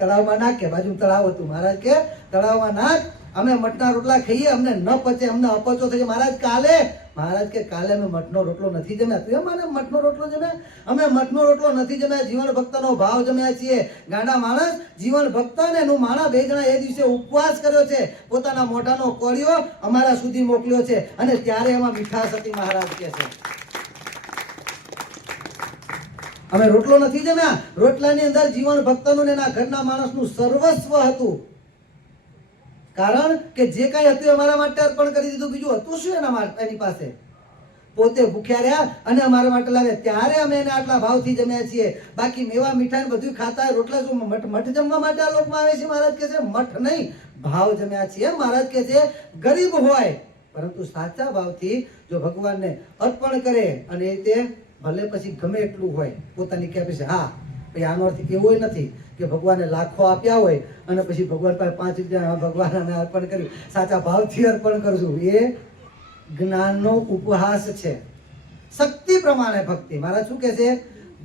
તળાવમાં નાખ. કે બાજુ તળાવ હતું. મહારાજ કે તળાવમાં નાખ, અમે મઠના રોટલા ખાઈએ, અમને ન પચે, અમને અપચો થઈ. મહારાજ કે કાલે અમે મઠનો રોટલો નથી જમ્યા. તું એમ મને મઠનો રોટલો જમ્યા? અમે મઠનો રોટલો નથી જમ્યા, જીવન ભક્તનો ભાવ જમ્યા છીએ. ગાંડા માણસ, જીવન ભક્ત ને એનું માણા 2 જણા એ દિવસે ઉપવાસ કર્યો છે, પોતાના મોઢાનો કોળિયો અમારા સુધી મોકલ્યો છે અને ત્યારે એમાં મીઠાશ હતી. મહારાજ કે છે અમે રોટલો નથી જમ્યા. રોટલાની અંદર જીવન ભક્તનું ને એના ઘરના માણસનું સર્વસ્વ હતું. કારણ કે જે કાંઈ હતું અમારા માટે અર્પણ કરી દીધું. બીજું હતું શું એની પાસે? પોતે ભૂખ્યા રહ્યા અને અમારા માટે લાવે, ત્યારે અમે એને આટલા ભાવથી જમ્યા છીએ. બાકી મેવા મીઠાઈ બધું ખાતા, રોટલા શું મઠ જમવા માટે આ લોકમાં આવે છે? મહારાજ કહે છે મઠ નહીં, ભાવ જમ્યા છીએ. મહારાજ કહે છે ગરીબ હોય પરંતુ સાચા ભાવથી જો ભગવાનને અર્પણ કરે અને તે ભલે પછી ગમે એટલું હોય પોતાની કેપેસિટી, હા પછી આનો અર્થ એવો નથી કે ભગવાનને લાખો આપ્યા હોય અને પછી ભગવાન પાસે 5 રૂપિયા ભગવાન અમે અર્પણ કર્યું, સાચા ભાવથી અર્પણ કરશું, એ જ્ઞાનનો ઉપહાસ છે. શક્તિ પ્રમાણે ભક્તિ. મહારાજ શું કહે છે?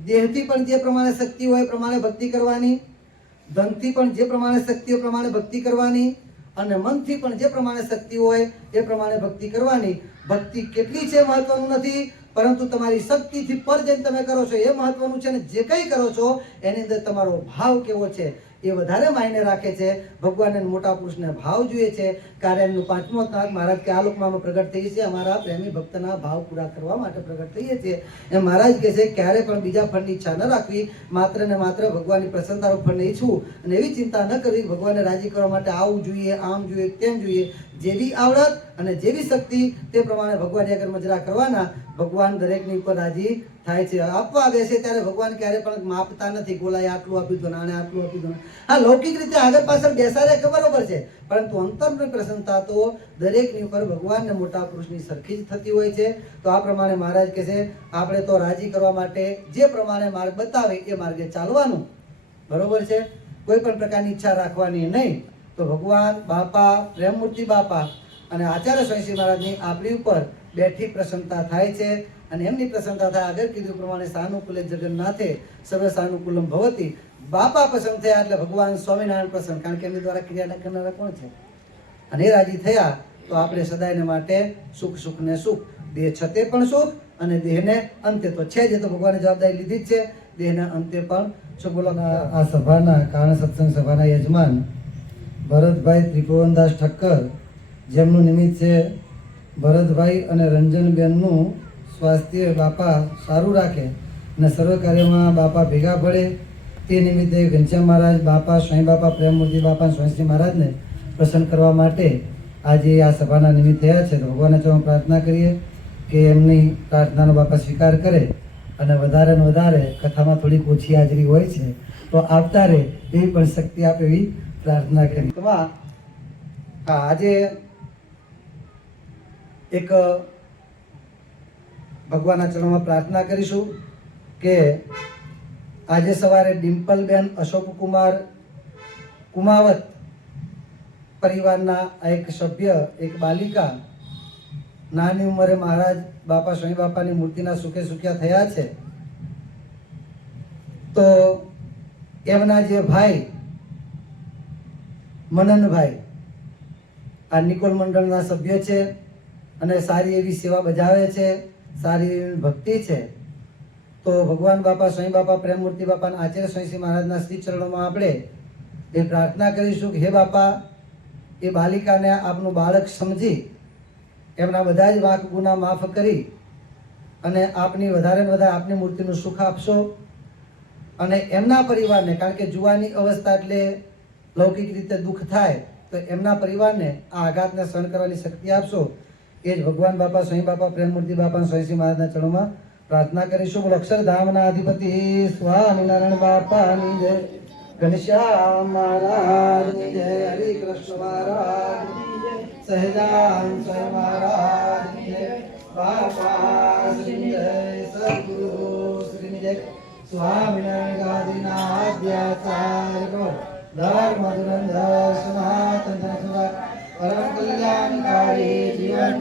દેહથી પણ જે પ્રમાણે શક્તિ હોય પ્રમાણે ભક્તિ કરવાની, ધનથી પણ જે પ્રમાણે શક્તિ હોય પ્રમાણે ભક્તિ કરવાની, અને મનથી પણ જે પ્રમાણે શક્તિ હોય એ પ્રમાણે ભક્તિ કરવાની. ભક્તિ કેટલી છે મહત્વનું નથી, પરંતુ તમારી શક્તિથી પર જઈને તમે કરો છો એ મહત્વનું છે. ને જે કંઈ કરો છો એની અંદર તમારો ભાવ કેવો છે એ વધારે માયને રાખે છે. ભગવાનને મોટા પુરુષને ભાવ જોઈએ છે. કાર્યનું 5મો તાગ મહારાજ કે આ લોકમાં અમે પ્રગટ થઈએ છીએ અમારા પ્રેમી ભક્તના ભાવ પૂરા કરવા માટે પ્રગટ થઈએ છીએ. એમ મહારાજ કહે છે ક્યારે પણ બીજા ફળની ઈચ્છા ન રાખવી, માત્ર ને માત્ર ભગવાનની પ્રસન્નતાનું ફળને ઈચ્છવું અને એવી ચિંતા ન કરવી ભગવાનને રાજી કરવા માટે આવું જોઈએ, આમ જોઈએ, તેમ જોઈએ. જેવી આવડત અને જેવી શક્તિ તે પ્રમાણે ભગવાનની આગળ મજરા કરવાના. ભગવાન દરેકની ઉપર રાજી થાય છે. આપવા બેસે ત્યારે ભગવાન ક્યારે પણ માપતા નથી, ગોલાએ આટલું આપ્યું તો આને આટલું આપ્યું તો. હા, લૌકિક રીતે આગળ પાછળ બેસાડે કે બરોબર છે, પરંતુ અંતરની પ્રસન્નતા તો દરેકની ઉપર ભગવાનને મોટા પુરુષની સરખી જ થતી હોય છે. તો આ પ્રમાણે મહારાજ કહે છે આપણે તો રાજી કરવા માટે જે પ્રમાણે માર્ગ બતાવે એ માર્ગે ચાલવાનું, બરોબર છે. કોઈ પણ પ્રકારની ઈચ્છા રાખવાની નહીં. તો ભગવાન બાપા, પ્રેમમૂર્તિ બાપા અને આચાર્ય સ્વામી મહારાજની આપણી ઉપર બેઠી પ્રસન્નતા થાય છે. અને એમની પ્રસન્નતા થાય આગળ કીધું પ્રમાણે સાનુકૂલે જગન્નાથે સર્વ સાનુકૂલમ ભવતી. બાપા પસંદ થયા એટલે ભગવાન સ્વામિનારાયણ પ્રસન્ન, કારણ કે એમની દ્વારા ક્રિયા કરનારા કોણ છે? અને એ રાજી થયા તો આપણે સદાયને માટે સુખ, સુખ ને સુખ, દેહ છતે પણ સુખ અને દેહને અંતે તો છે જ, તો ભગવાને જવાબદારી લીધી જ છે. દેહના અંતે પણ સુખ. બોલો. આ સભાના કારણ સત્સંગ સભાના યજમાન ભરતભાઈ ત્રિભુવનદાસ ઠક્કર, જેમનું નિમિત્ત છે ભરતભાઈ અને રંજનબેનનું સ્વાસ્થ્ય બાપા સારું રાખે અને સર્વ કાર્યમાં બાપા ભેગા પડે, તે નિમિત્તે ઘનશ્યામ મહારાજ બાપા, સ્વામી બાપા, પ્રેમમૂર્તિ બાપા, સ્વામીશ્રી મહારાજને પ્રસન્ન કરવા માટે આજે આ સભાના નિમિત્ત થયા છે. તો ભગવાનને તો પ્રાર્થના કરીએ કે એમની પ્રાર્થનાનો બાપા સ્વીકાર કરે અને વધારે ને વધારે કથામાં થોડીક ઓછી હાજરી હોય છે તો આવતા રહે એવી પણ શક્તિ આપે એવી પ્રાર્થના કરી. આજે એક ભગવાનના ચરણોમાં પ્રાર્થના કરીશું કે આજે સવારે ડિમ્પલબેન અશોકકુમાર કુમાવત પરિવારના એક સભ્ય, એક બાલિકા નાની ઉંમરે મહારાજ બાપા, સ્વામી બાપાની મૂર્તિના સુખે સુખ્યા થયા છે. તો એમના જે ભાઈ મનનભાઈ આ નિકોલ મંડળના સભ્ય છે અને સારી એવી સેવા બજાવે છે, સારી એવી ભક્તિ છે. તો ભગવાન બાપા, સ્વામી બાપા, પ્રેમમૂર્તિ બાપા અને આચાર્ય સ્વામી મહારાજના શ્રી ચરણોમાં આપણે એ પ્રાર્થના કરીશું કે હે બાપા, એ બાલિકાને આપનું બાળક સમજી એમના બધા જ વાંક ગુના માફ કરી અને આપની વધારે ને વધારે આપની મૂર્તિનું સુખ આપશો. અને એમના પરિવારને, કારણ કે જુવાની અવસ્થા એટલે લૌકિક રીતે દુઃખ થાય, તો એમના પરિવારને આ આઘાતને સહન કરવાની શક્તિ આપશો. એ જ ભગવાન બાપા, સ્વામી બાપા, પ્રેમમૂર્તિ બાપા, સ્વામી મહારાજના ચરણોમાં પ્રાર્થના કરીશું. બોલો અક્ષરધામના અધિપતિ સ્વામિનારાયણ બાપાની જય, ઘનશ્યામ મહારાજની જય, હરિ કૃષ્ણ મહારાજની જય, સહજાન સ્વામી મહારાજની જય, બાપા શ્રી જય, સદગુરુ શ્રી જય, સ્વામિનારાયણ ગાદીના આદ્યાચાર્ય ધર્મ ધુરંધર સનાતન પરમ કલ્યાણકારી જીવન